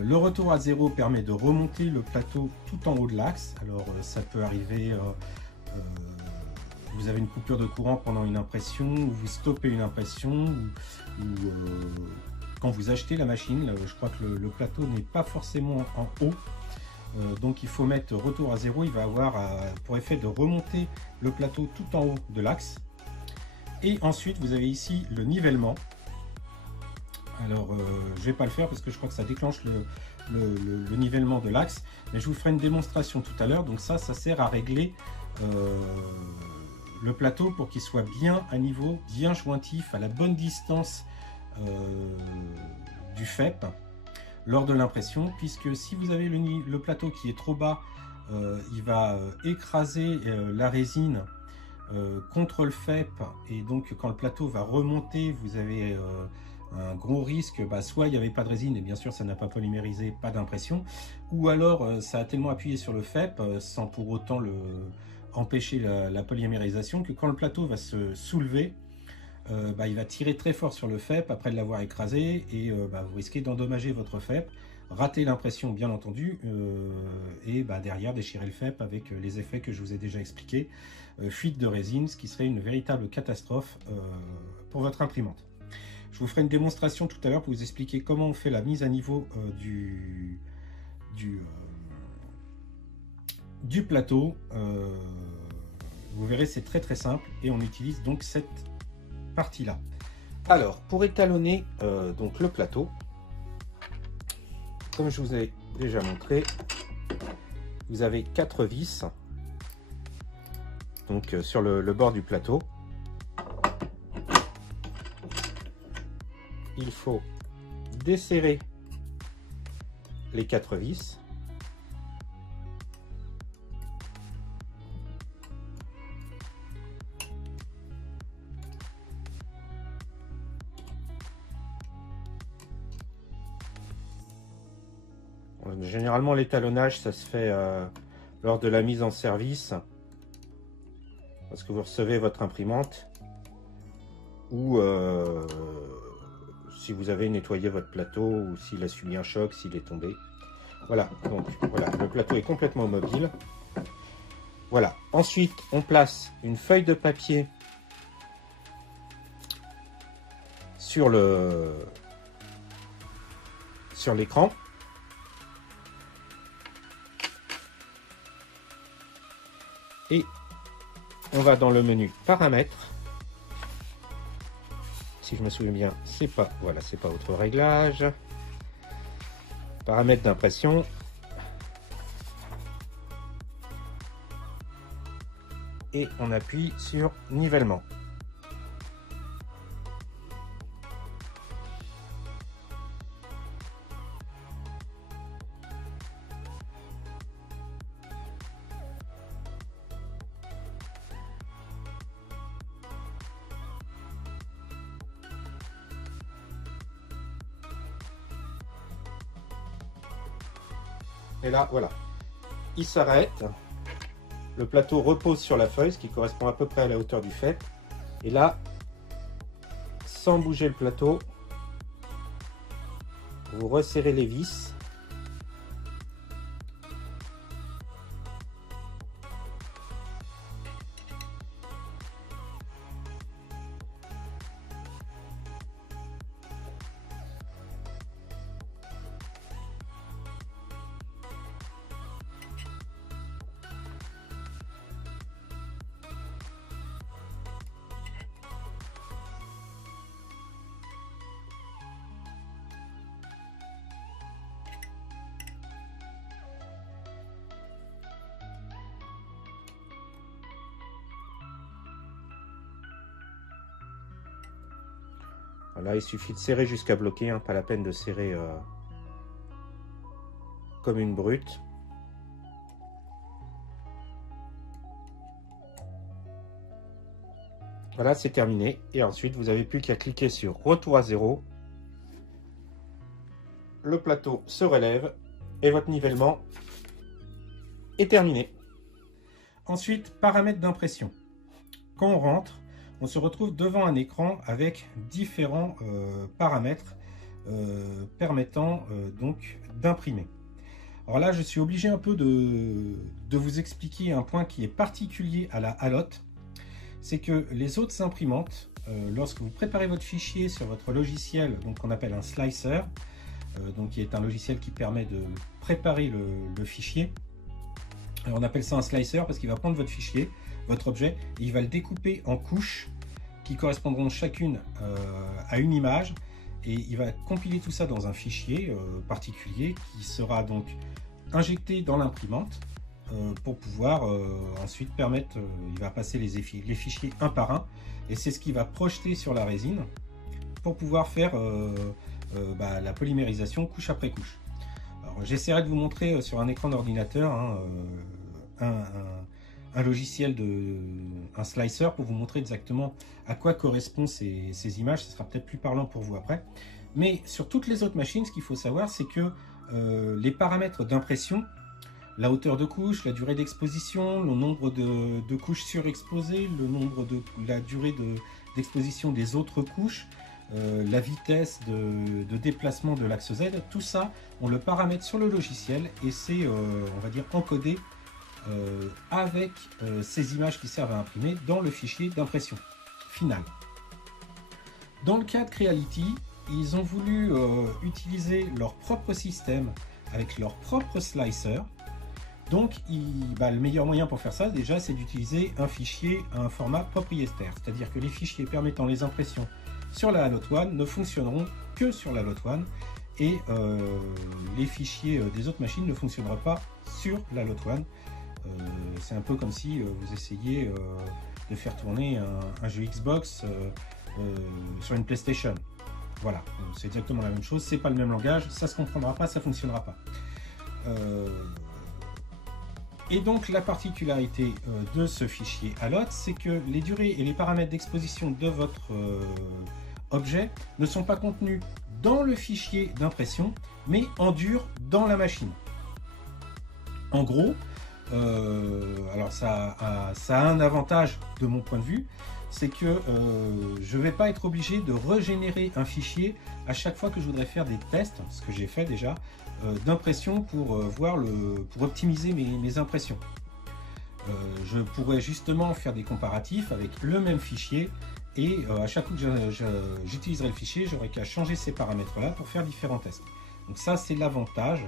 Le retour à 0 permet de remonter le plateau tout en haut de l'axe. Alors ça peut arriver, vous avez une coupure de courant pendant une impression, ou vous stoppez une impression, ou quand vous achetez la machine, je crois que le plateau n'est pas forcément en haut. Donc il faut mettre retour à 0, il va avoir pour effet de remonter le plateau tout en haut de l'axe. Et ensuite vous avez ici le nivellement. Alors je ne vais pas le faire parce que je crois que ça déclenche le nivellement de l'axe, mais je vous ferai une démonstration tout à l'heure. Donc ça sert à régler le plateau pour qu'il soit bien à niveau, bien jointif, à la bonne distance du FEP. lors de l'impression, puisque si vous avez le plateau qui est trop bas, il va écraser la résine contre le FEP, et donc quand le plateau va remonter, vous avez un gros risque, soit il n'y avait pas de résine et bien sûr ça n'a pas polymérisé, pas d'impression, ou alors ça a tellement appuyé sur le FEP sans pour autant empêcher la polymérisation, que quand le plateau va se soulever, il va tirer très fort sur le FEP après l'avoir écrasé, et vous risquez d'endommager votre FEP, rater l'impression bien entendu, et derrière déchirer le FEP avec les effets que je vous ai déjà expliqués, fuite de résine, ce qui serait une véritable catastrophe pour votre imprimante. Je vous ferai une démonstration tout à l'heure pour vous expliquer comment on fait la mise à niveau du plateau. Vous verrez, c'est très très simple, et on utilise donc cette partie là. Alors, pour étalonner donc le plateau, comme je vous ai déjà montré, vous avez 4 vis donc sur le bord du plateau. Il faut desserrer les 4 vis. Généralement, l'étalonnage, ça se fait lors de la mise en service, parce que vous recevez votre imprimante, ou si vous avez nettoyé votre plateau, ou s'il a subi un choc, s'il est tombé. Voilà, donc voilà, le plateau est complètement mobile. Voilà, ensuite on place une feuille de papier sur l'écran. Et on va dans le menu paramètres. Si je me souviens bien, c'est pas autre réglage. Paramètres d'impression. Et on appuie sur nivellement. Et là, voilà, il s'arrête, le plateau repose sur la feuille, ce qui correspond à peu près à la hauteur du FEP. Et là, sans bouger le plateau, vous resserrez les vis. Là, il suffit de serrer jusqu'à bloquer, hein, pas la peine de serrer comme une brute. Voilà, c'est terminé. Et ensuite, vous n'avez plus qu'à cliquer sur retour à zéro. Le plateau se relève et votre nivellement est terminé. Ensuite, paramètres d'impression. Quand on rentre, on se retrouve devant un écran avec différents paramètres permettant donc d'imprimer. Alors là, je suis obligé un peu de vous expliquer un point qui est particulier à la Halotte. C'est que les autres imprimantes, lorsque vous préparez votre fichier sur votre logiciel, donc qu'on appelle un slicer, donc qui est un logiciel qui permet de préparer le fichier, on appelle ça un slicer parce qu'il va prendre votre fichier, votre objet, et il va le découper en couches qui correspondront chacune à une image, et il va compiler tout ça dans un fichier particulier qui sera donc injecté dans l'imprimante pour pouvoir ensuite permettre, il va passer les fichiers un par un, et c'est ce qui va projeter sur la résine pour pouvoir faire la polymérisation couche après couche. J'essaierai de vous montrer sur un écran d'ordinateur un logiciel, un slicer, pour vous montrer exactement à quoi correspondent ces images. Ce sera peut-être plus parlant pour vous après. Mais sur toutes les autres machines, ce qu'il faut savoir, c'est que les paramètres d'impression, la hauteur de couche, la durée d'exposition, le nombre de couches surexposées, la durée d'exposition des autres couches, la vitesse de déplacement de l'axe Z, tout ça, on le paramètre sur le logiciel et c'est, on va dire, encodé avec ces images qui servent à imprimer dans le fichier d'impression final. Dans le cas de Creality, ils ont voulu utiliser leur propre système avec leur propre slicer. Donc, le meilleur moyen pour faire ça, déjà, c'est d'utiliser un fichier à un format propriétaire. C'est-à-dire que les fichiers permettant les impressions sur la Alloth One ne fonctionneront que sur la Alloth One et les fichiers des autres machines ne fonctionneront pas sur la Alloth One. C'est un peu comme si vous essayiez de faire tourner un jeu Xbox sur une PlayStation. Voilà, c'est exactement la même chose, c'est pas le même langage, ça se comprendra pas, ça fonctionnera pas. Et donc la particularité de ce fichier Alloth, c'est que les durées et les paramètres d'exposition de votre objet ne sont pas contenus dans le fichier d'impression, mais en dur dans la machine. En gros, alors ça a un avantage de mon point de vue, c'est que je ne vais pas être obligé de régénérer un fichier à chaque fois que je voudrais faire des tests, ce que j'ai fait déjà, d'impression pour optimiser mes impressions. Je pourrais justement faire des comparatifs avec le même fichier et à chaque fois que j'utiliserai le fichier, j'aurai qu'à changer ces paramètres-là pour faire différents tests. Donc ça, c'est l'avantage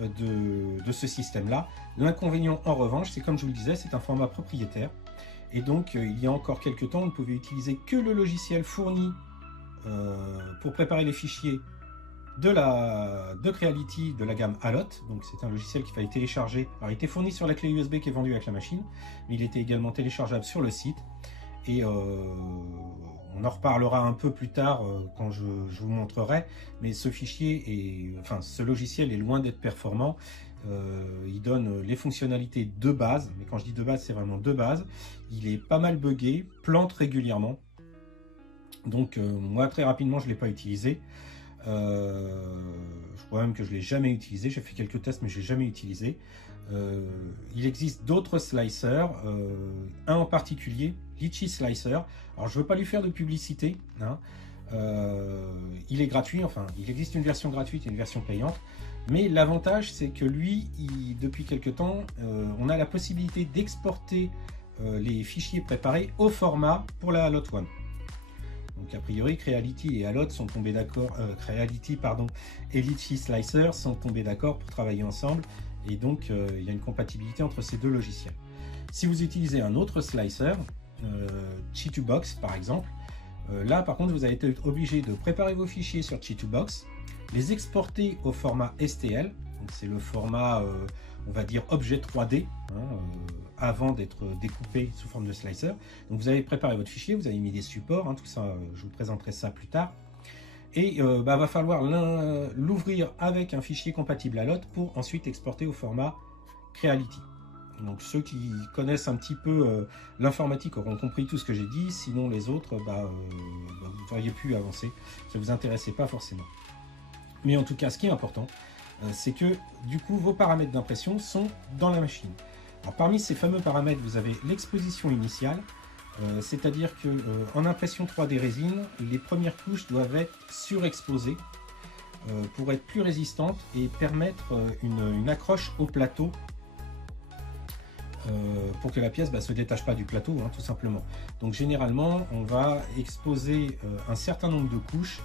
de ce système-là. L'inconvénient, en revanche, c'est comme je vous le disais, c'est un format propriétaire. Et donc, il y a encore quelques temps, on ne pouvait utiliser que le logiciel fourni pour préparer les fichiers de Creality de la gamme Alloth. Donc, c'est un logiciel qu'il fallait télécharger. Alors, il était fourni sur la clé USB qui est vendue avec la machine, mais il était également téléchargeable sur le site. Et on en reparlera un peu plus tard quand je vous montrerai. Mais ce ce logiciel est loin d'être performant. Il donne les fonctionnalités de base, mais quand je dis de base, c'est vraiment de base. Il est pas mal buggé, plante régulièrement. Donc moi, très rapidement, je ne l'ai pas utilisé. Je crois même que je ne l'ai jamais utilisé. J'ai fait quelques tests, mais je ne l'ai jamais utilisé. Il existe d'autres slicers, un en particulier, Litchi Slicer. Alors je ne veux pas lui faire de publicité, hein. Il est gratuit, enfin il existe une version gratuite et une version payante. Mais l'avantage, c'est que lui, depuis quelques temps, on a la possibilité d'exporter les fichiers préparés au format pour la Alloth One. Donc a priori, Creality et Alloth sont tombés d'accord, et Litchi Slicer sont tombés d'accord pour travailler ensemble. Et donc, il y a une compatibilité entre ces deux logiciels. Si vous utilisez un autre slicer, Chi2Box par exemple, là par contre, vous allez être obligé de préparer vos fichiers sur Chi2Box, les exporter au format STL, donc c'est le format, on va dire, objet 3D, hein, avant d'être découpé sous forme de slicer. Donc vous avez préparé votre fichier, vous avez mis des supports, hein, tout ça, je vous présenterai ça plus tard. Et va falloir l'ouvrir avec un fichier compatible Alloth pour ensuite exporter au format Creality. Donc ceux qui connaissent un petit peu l'informatique auront compris tout ce que j'ai dit, sinon les autres, vous auriez pu avancer, ça ne vous intéressait pas forcément. Mais en tout cas, ce qui est important, c'est que du coup, vos paramètres d'impression sont dans la machine. Alors, parmi ces fameux paramètres, vous avez l'exposition initiale, c'est-à-dire que en impression 3D résine, les premières couches doivent être surexposées pour être plus résistantes et permettre une accroche au plateau pour que la pièce ne se détache pas du plateau, hein, tout simplement. Donc généralement, on va exposer un certain nombre de couches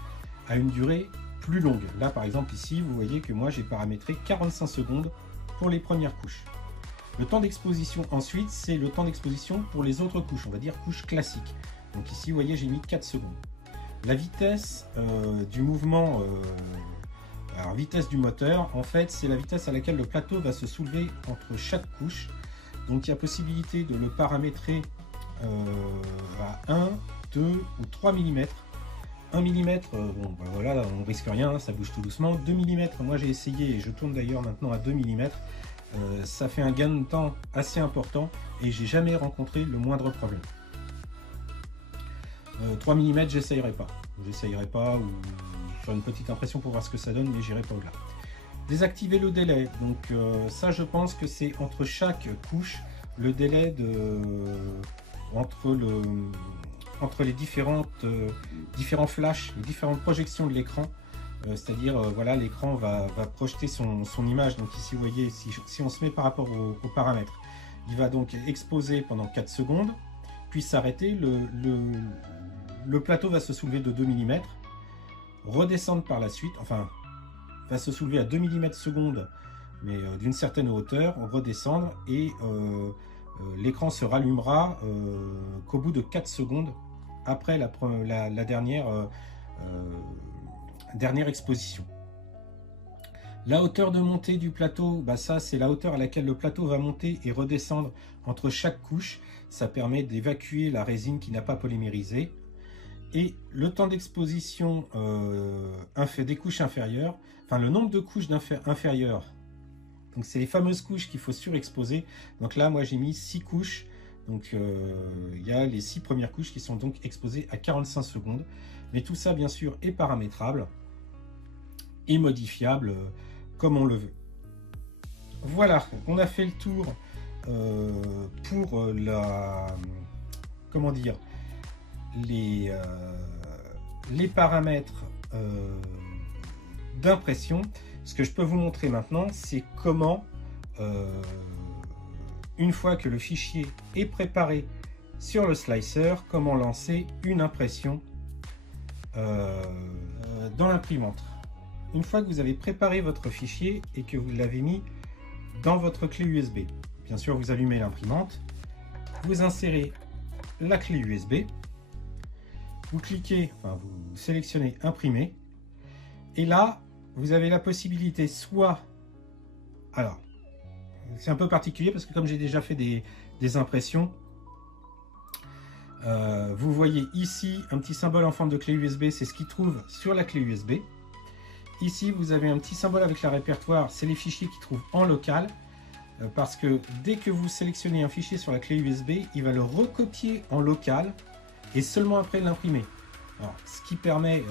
à une durée plus longue. Là par exemple ici, vous voyez que moi j'ai paramétré 45 secondes pour les premières couches. Le temps d'exposition ensuite, c'est le temps d'exposition pour les autres couches, on va dire couches classiques. Donc ici, vous voyez, j'ai mis 4 secondes. La vitesse du mouvement, alors vitesse du moteur, en fait, c'est la vitesse à laquelle le plateau va se soulever entre chaque couche. Donc il y a possibilité de le paramétrer à 1, 2 ou 3 mm 1 mm, bon ben voilà, on risque rien, ça bouge tout doucement. 2 mm, moi j'ai essayé et je tourne d'ailleurs maintenant à 2 mm. Ça fait un gain de temps assez important et j'ai jamais rencontré le moindre problème. 3 mm, j'essayerai pas. J'essayerai pas ou faire une petite impression pour voir ce que ça donne, mais j'irai pas au-delà. Désactiver le délai. Donc ça, je pense que c'est entre chaque couche le délai entre les différents flashs, les différentes projections de l'écran. C'est-à-dire, voilà, l'écran va projeter son image. Donc ici, vous voyez, si on se met par rapport aux paramètres, il va donc exposer pendant 4 secondes, puis s'arrêter. Le plateau va se soulever de 2 mm, redescendre par la suite, enfin, va se soulever à 2 mm seconde, mais d'une certaine hauteur, redescendre, et l'écran se rallumera qu'au bout de 4 secondes, après la dernière exposition. La hauteur de montée du plateau, bah ça c'est la hauteur à laquelle le plateau va monter et redescendre entre chaque couche. Ça permet d'évacuer la résine qui n'a pas polymérisé. Et le temps d'exposition des couches inférieures, enfin le nombre de couches inférieures, donc c'est les fameuses couches qu'il faut surexposer. Donc là moi j'ai mis 6 couches, donc il y a les 6 premières couches qui sont donc exposées à 45 secondes. Mais tout ça bien sûr est paramétrable et modifiable comme on le veut. Voilà, on a fait le tour pour les paramètres d'impression. Ce que je peux vous montrer maintenant, c'est comment, une fois que le fichier est préparé sur le slicer, comment lancer une impression dans l'imprimante. Une fois que vous avez préparé votre fichier et que vous l'avez mis dans votre clé USB, bien sûr vous allumez l'imprimante, vous insérez la clé USB, vous cliquez, enfin vous sélectionnez imprimer, et là vous avez la possibilité soit, alors c'est un peu particulier parce que comme j'ai déjà fait des impressions, vous voyez ici un petit symbole en forme de clé USB, c'est ce qui trouve sur la clé USB. Ici vous avez un petit symbole avec la répertoire, c'est les fichiers qui trouvent en local, parce que dès que vous sélectionnez un fichier sur la clé USB, il va le recopier en local et seulement après l'imprimer. Ce qui permet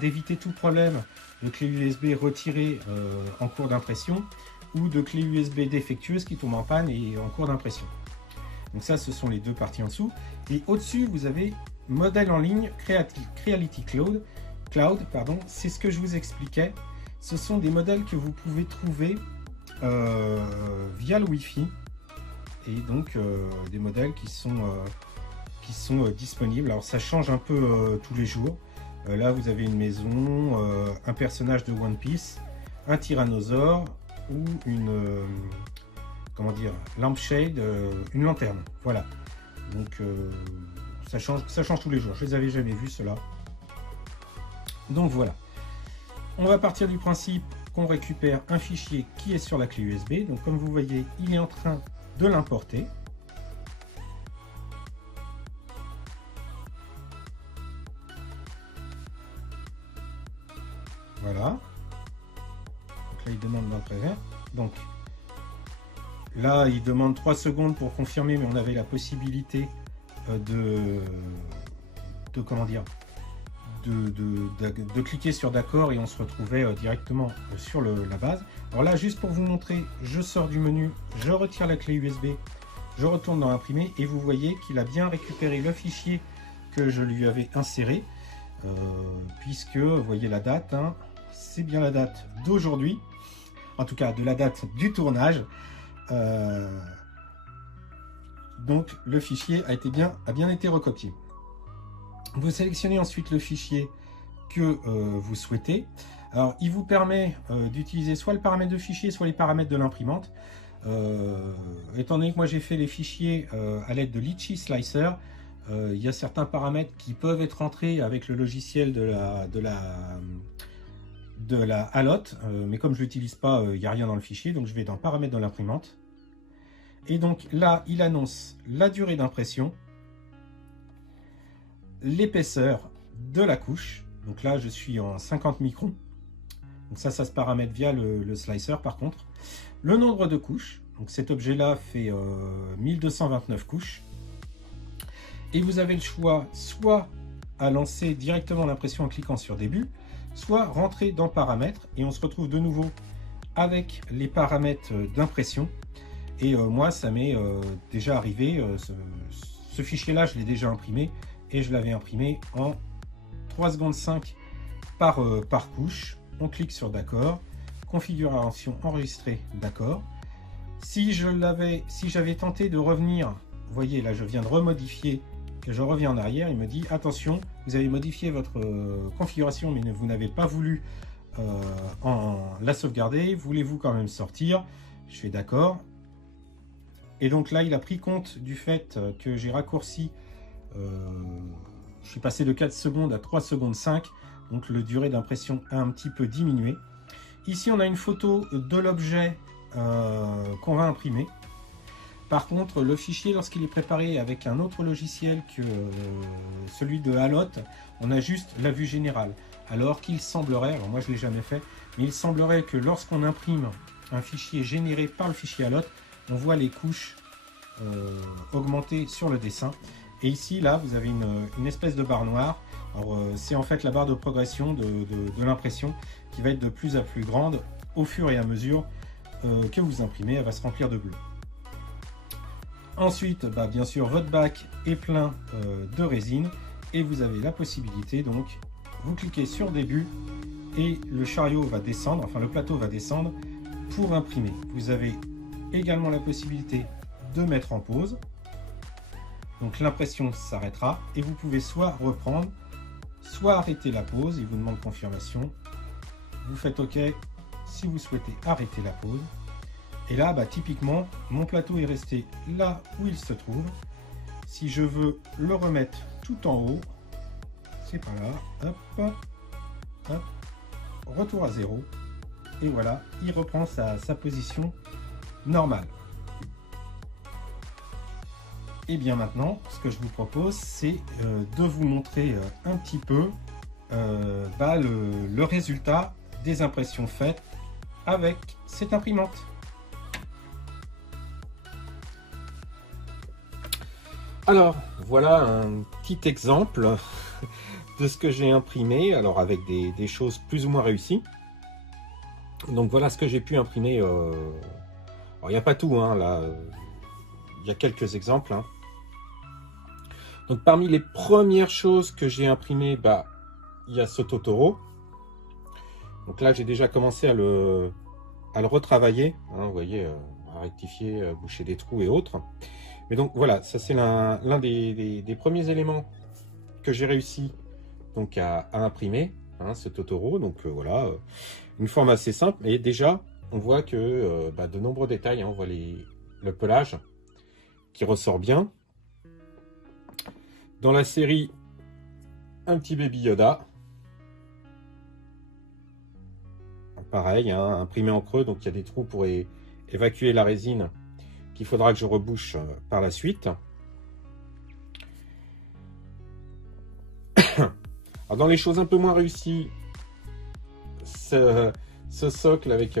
d'éviter tout problème de clé USB retirée en cours d'impression ou de clé USB défectueuse qui tombe en panne et en cours d'impression. Donc ça, ce sont les deux parties en dessous. Et au-dessus, vous avez modèle en ligne, Creality Cloud, c'est ce que je vous expliquais. Ce sont des modèles que vous pouvez trouver via le Wi-Fi. Et donc, des modèles qui sont disponibles. Alors, ça change un peu tous les jours. Là, vous avez une maison, un personnage de One Piece, un tyrannosaure ou une... lampshade, une lanterne, voilà. Donc ça change tous les jours. Je les avais jamais vus ceux-là. Donc voilà. On va partir du principe qu'on récupère un fichier qui est sur la clé USB. Donc comme vous voyez, il est en train de l'importer. Voilà. Donc là, il demande d'imprimer. Donc là, il demande 3 secondes pour confirmer, mais on avait la possibilité de cliquer sur d'accord et on se retrouvait directement sur la base. Alors là, juste pour vous montrer, je sors du menu, je retire la clé USB, je retourne dans imprimer et vous voyez qu'il a bien récupéré le fichier que je lui avais inséré, puisque vous voyez la date, hein, c'est bien la date d'aujourd'hui, en tout cas de la date du tournage. Donc le fichier a bien été recopié. Vous sélectionnez ensuite le fichier que vous souhaitez. Alors il vous permet d'utiliser soit le paramètre de fichier, soit les paramètres de l'imprimante. Étant donné que moi j'ai fait les fichiers à l'aide de Litchi Slicer, il y a certains paramètres qui peuvent être entrés avec le logiciel de la Halotte, mais comme je l'utilise pas, il n'y a rien dans le fichier, donc je vais dans paramètres de l'imprimante. Et donc là, il annonce la durée d'impression, l'épaisseur de la couche. Donc là, je suis en 50 microns. Donc ça se paramètre via le slicer par contre. Le nombre de couches. Donc cet objet-là fait 1229 couches. Et vous avez le choix soit à lancer directement l'impression en cliquant sur début, soit rentrer dans paramètres et on se retrouve de nouveau avec les paramètres d'impression. Et moi, ça m'est déjà arrivé. Ce fichier-là, je l'ai déjà imprimé et je l'avais imprimé en 3 secondes 5 par couche. On clique sur d'accord, configuration enregistrée, d'accord. Si j'avais tenté de revenir, vous voyez là, je viens de remodifier, que je reviens en arrière, il me dit attention, vous avez modifié votre configuration, mais vous n'avez pas voulu la sauvegarder. Voulez-vous quand même sortir? Je fais d'accord. Et donc là, il a pris compte du fait que j'ai raccourci, je suis passé de 4 secondes à 3 secondes 5, donc le durée d'impression a un petit peu diminué. Ici, on a une photo de l'objet qu'on va imprimer. Par contre, le fichier, lorsqu'il est préparé avec un autre logiciel que celui de Halot, on a juste la vue générale. Alors qu'il semblerait, alors moi je ne l'ai jamais fait, mais il semblerait que lorsqu'on imprime un fichier généré par le fichier Halot, on voit les couches augmenter sur le dessin. Et ici, là, vous avez une espèce de barre noire. Alors, c'est en fait la barre de progression de l'impression qui va être de plus en plus grande au fur et à mesure que vous imprimez. Elle va se remplir de bleu. Ensuite, bien sûr, votre bac est plein de résine et vous avez la possibilité, donc, vous cliquez sur début et le chariot va descendre, enfin le plateau va descendre pour imprimer. Vous avez également la possibilité de mettre en pause. Donc l'impression s'arrêtera et vous pouvez soit reprendre, soit arrêter la pause. Il vous demande confirmation. Vous faites OK si vous souhaitez arrêter la pause. Et là, typiquement, mon plateau est resté là où il se trouve. Si je veux le remettre tout en haut, c'est par là. Hop, hop, retour à 0. Et voilà, il reprend sa position normale. Et bien maintenant, ce que je vous propose, c'est de vous montrer un petit peu le résultat des impressions faites avec cette imprimante. Alors, voilà un petit exemple de ce que j'ai imprimé, alors avec des choses plus ou moins réussies. Donc voilà ce que j'ai pu imprimer. Alors, il n'y a pas tout, hein, là. Il y a quelques exemples. Hein. Donc parmi les premières choses que j'ai imprimées, il y a ce Totoro. Donc là, j'ai déjà commencé à le retravailler. Hein, vous voyez, à rectifier, boucher des trous et autres. Mais donc voilà, ça c'est l'un des premiers éléments que j'ai réussi donc à imprimer, hein, ce Totoro. Donc voilà, une forme assez simple. Et déjà, on voit que de nombreux détails, hein, on voit le pelage qui ressort bien. Dans la série, un petit Baby Yoda. Pareil, hein, imprimé en creux, donc il y a des trous pour évacuer la résine qu'il faudra que je rebouche par la suite. Alors dans les choses un peu moins réussies, ce socle avec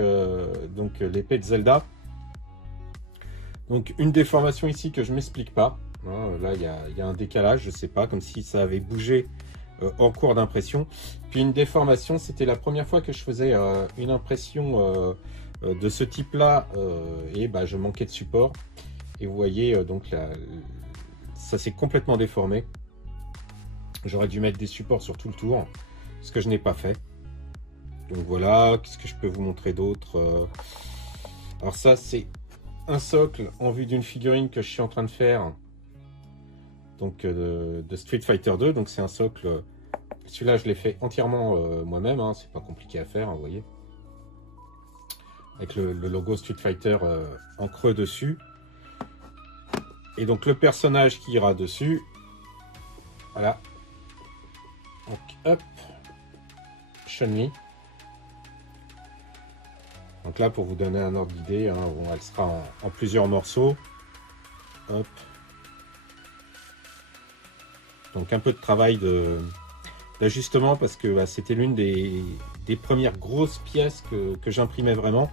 donc l'épée de Zelda. Donc une déformation ici que je m'explique pas. Hein, là il y a un décalage, je sais pas, comme si ça avait bougé en cours d'impression. Puis une déformation, c'était la première fois que je faisais une impression de ce type là et je manquais de support. Et vous voyez donc ça s'est complètement déformé. J'aurais dû mettre des supports sur tout le tour, ce que je n'ai pas fait. Donc voilà, qu'est-ce que je peux vous montrer d'autre? Alors ça c'est un socle en vue d'une figurine que je suis en train de faire, donc de Street Fighter 2. Donc c'est un socle, celui-là je l'ai fait entièrement moi-même, hein, c'est pas compliqué à faire, hein, vous voyez, avec le logo Street Fighter en creux dessus. Et donc le personnage qui ira dessus, voilà, donc hop, Chun-Li. Donc là, pour vous donner un ordre d'idée, hein, bon, elle sera en plusieurs morceaux. Hop. Donc un peu de travail d'ajustement parce que bah, c'était l'une des premières grosses pièces que j'imprimais vraiment.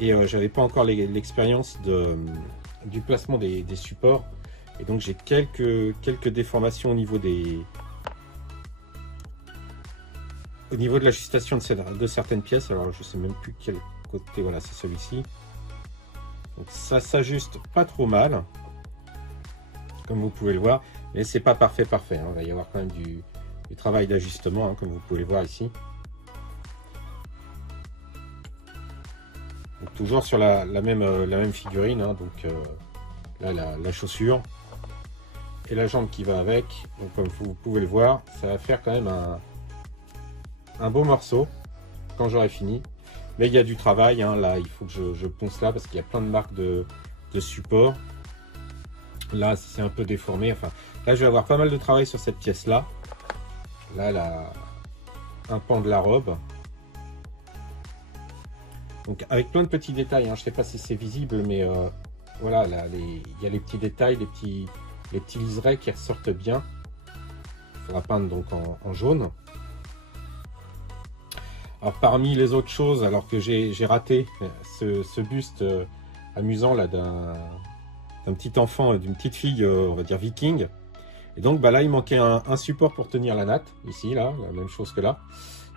Et j'avais pas encore l'expérience du placement des supports. Et donc j'ai quelques déformations au niveau de l'ajustation de certaines pièces. Alors je sais même plus quel côté, voilà, c'est celui-ci. Donc ça s'ajuste pas trop mal, comme vous pouvez le voir, mais c'est pas parfait. Hein. Il va y avoir quand même du travail d'ajustement, hein, comme vous pouvez le voir ici. Donc, toujours sur la même figurine, hein, donc là la chaussure et la jambe qui va avec. Donc comme vous pouvez le voir, ça va faire quand même un beau morceau quand j'aurai fini. Mais il y a du travail, hein. Là il faut que je ponce là parce qu'il y a plein de marques de support. Là c'est un peu déformé, enfin là je vais avoir pas mal de travail sur cette pièce là. Là un pan de la robe. Donc avec plein de petits détails, hein. Je sais pas si c'est visible, mais voilà, là il y a les petits détails, les petits liserés qui ressortent bien. Il faudra peindre donc en jaune. Alors parmi les autres choses, alors que j'ai raté ce buste amusant là d'un petit enfant, d'une petite fille, on va dire viking. Et donc bah, là il manquait un support pour tenir la natte, ici, là, la même chose que là.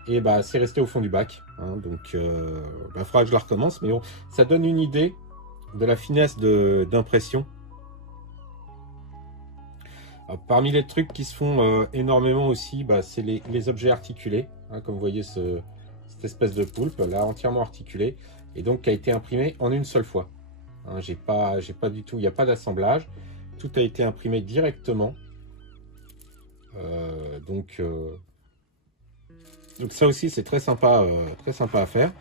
Et bah c'est resté au fond du bac, hein. Donc bah, faudra que je la recommence, mais bon, ça donne une idée de la finesse d'impression. Parmi les trucs qui se font énormément aussi, bah, c'est les objets articulés, hein, comme vous voyez cette espèce de poulpe là entièrement articulée et donc qui a été imprimé en une seule fois, hein. J'ai pas du tout, il n'y a pas d'assemblage, tout a été imprimé directement, donc ça aussi c'est très sympa à faire.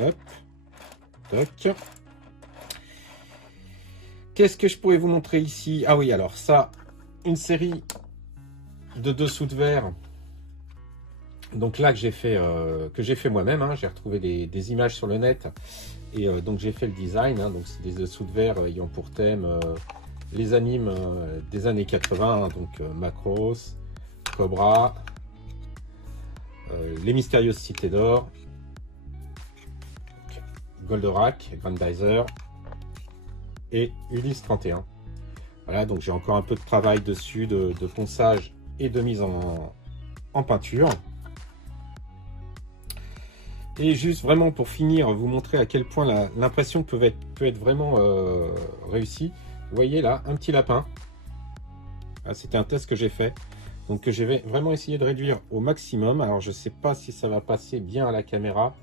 Hop, toc. Qu'est-ce que je pourrais vous montrer ici? Ah oui, alors ça, une série de dessous de verre. Donc là que j'ai fait moi-même, hein. J'ai retrouvé des images sur le net et donc j'ai fait le design, hein. Donc c'est des dessous de verre ayant pour thème les animes des années 80, hein. Donc Macross, Cobra, les mystérieuses cités d'or, Goldorak, Grandizer et Ulysse 31. Voilà, donc j'ai encore un peu de travail dessus, de ponçage et de mise en peinture. Et juste vraiment pour finir, vous montrer à quel point l'impression peut être vraiment réussie. Vous voyez là, un petit lapin. C'était un test que j'ai fait. Donc je vais vraiment essayer de réduire au maximum. Alors je ne sais pas si ça va passer bien à la caméra.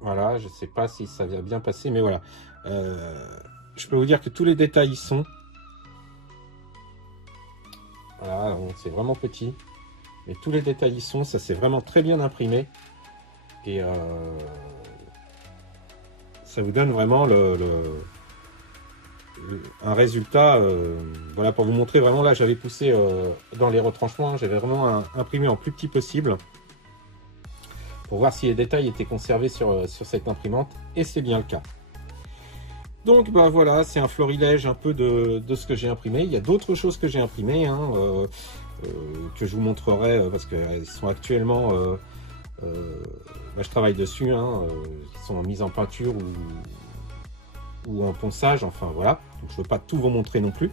Voilà, je ne sais pas si ça va bien passer, mais voilà. Je peux vous dire que tous les détails y sont. Voilà, c'est vraiment petit. Mais tous les détails y sont, ça s'est vraiment très bien imprimé. Et ça vous donne vraiment un résultat. Voilà, pour vous montrer vraiment, là j'avais poussé dans les retranchements, j'avais vraiment imprimé en plus petit possible. Pour voir si les détails étaient conservés sur cette imprimante. Et c'est bien le cas. Donc bah voilà, c'est un florilège un peu de ce que j'ai imprimé. Il y a d'autres choses que j'ai imprimées, hein, que je vous montrerai parce qu'elles sont actuellement, bah, je travaille dessus, hein, qui sont en mise en peinture ou en ponçage, enfin voilà. Donc je ne veux pas tout vous montrer non plus.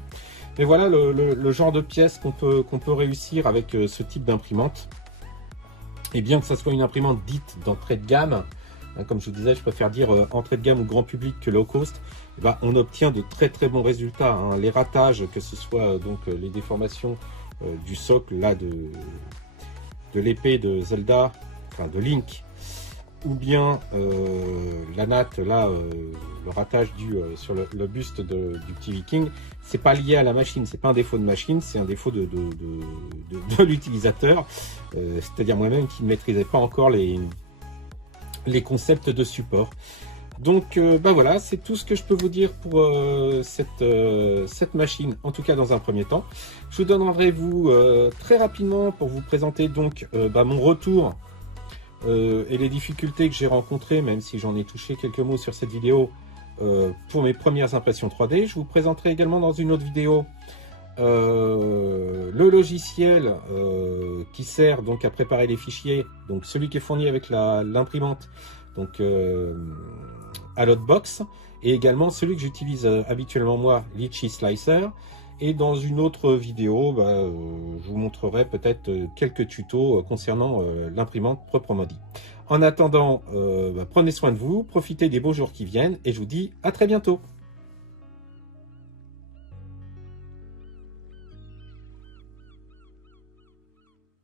Mais voilà le genre de pièces qu'on peut réussir avec ce type d'imprimante. Et bien que ça soit une imprimante dite d'entrée de gamme, comme je vous disais, je préfère dire entrée de gamme ou grand public que low cost, et ben, on obtient de très très bons résultats, hein. Les ratages, que ce soit donc les déformations du socle là de l'épée de Zelda, enfin de Link, ou bien la natte là, le ratage sur le buste du petit viking, c'est pas lié à la machine, c'est pas un défaut de machine, c'est un défaut de l'utilisateur, c'est-à-dire moi-même qui ne maîtrisais pas encore les concepts de support. Donc bah voilà, c'est tout ce que je peux vous dire pour cette machine, en tout cas dans un premier temps. Je vous donne rendez-vous très rapidement pour vous présenter donc mon retour et les difficultés que j'ai rencontrées, même si j'en ai touché quelques mots sur cette vidéo, pour mes premières impressions 3D. Je vous présenterai également dans une autre vidéo le logiciel qui sert donc à préparer les fichiers, donc celui qui est fourni avec l'imprimante, donc à l'Hotbox, et également celui que j'utilise habituellement moi, Litchi Slicer. Et dans une autre vidéo, je vous montrerai peut-être quelques tutos concernant l'imprimante proprement dit. En attendant, prenez soin de vous, profitez des beaux jours qui viennent, et je vous dis à très bientôt.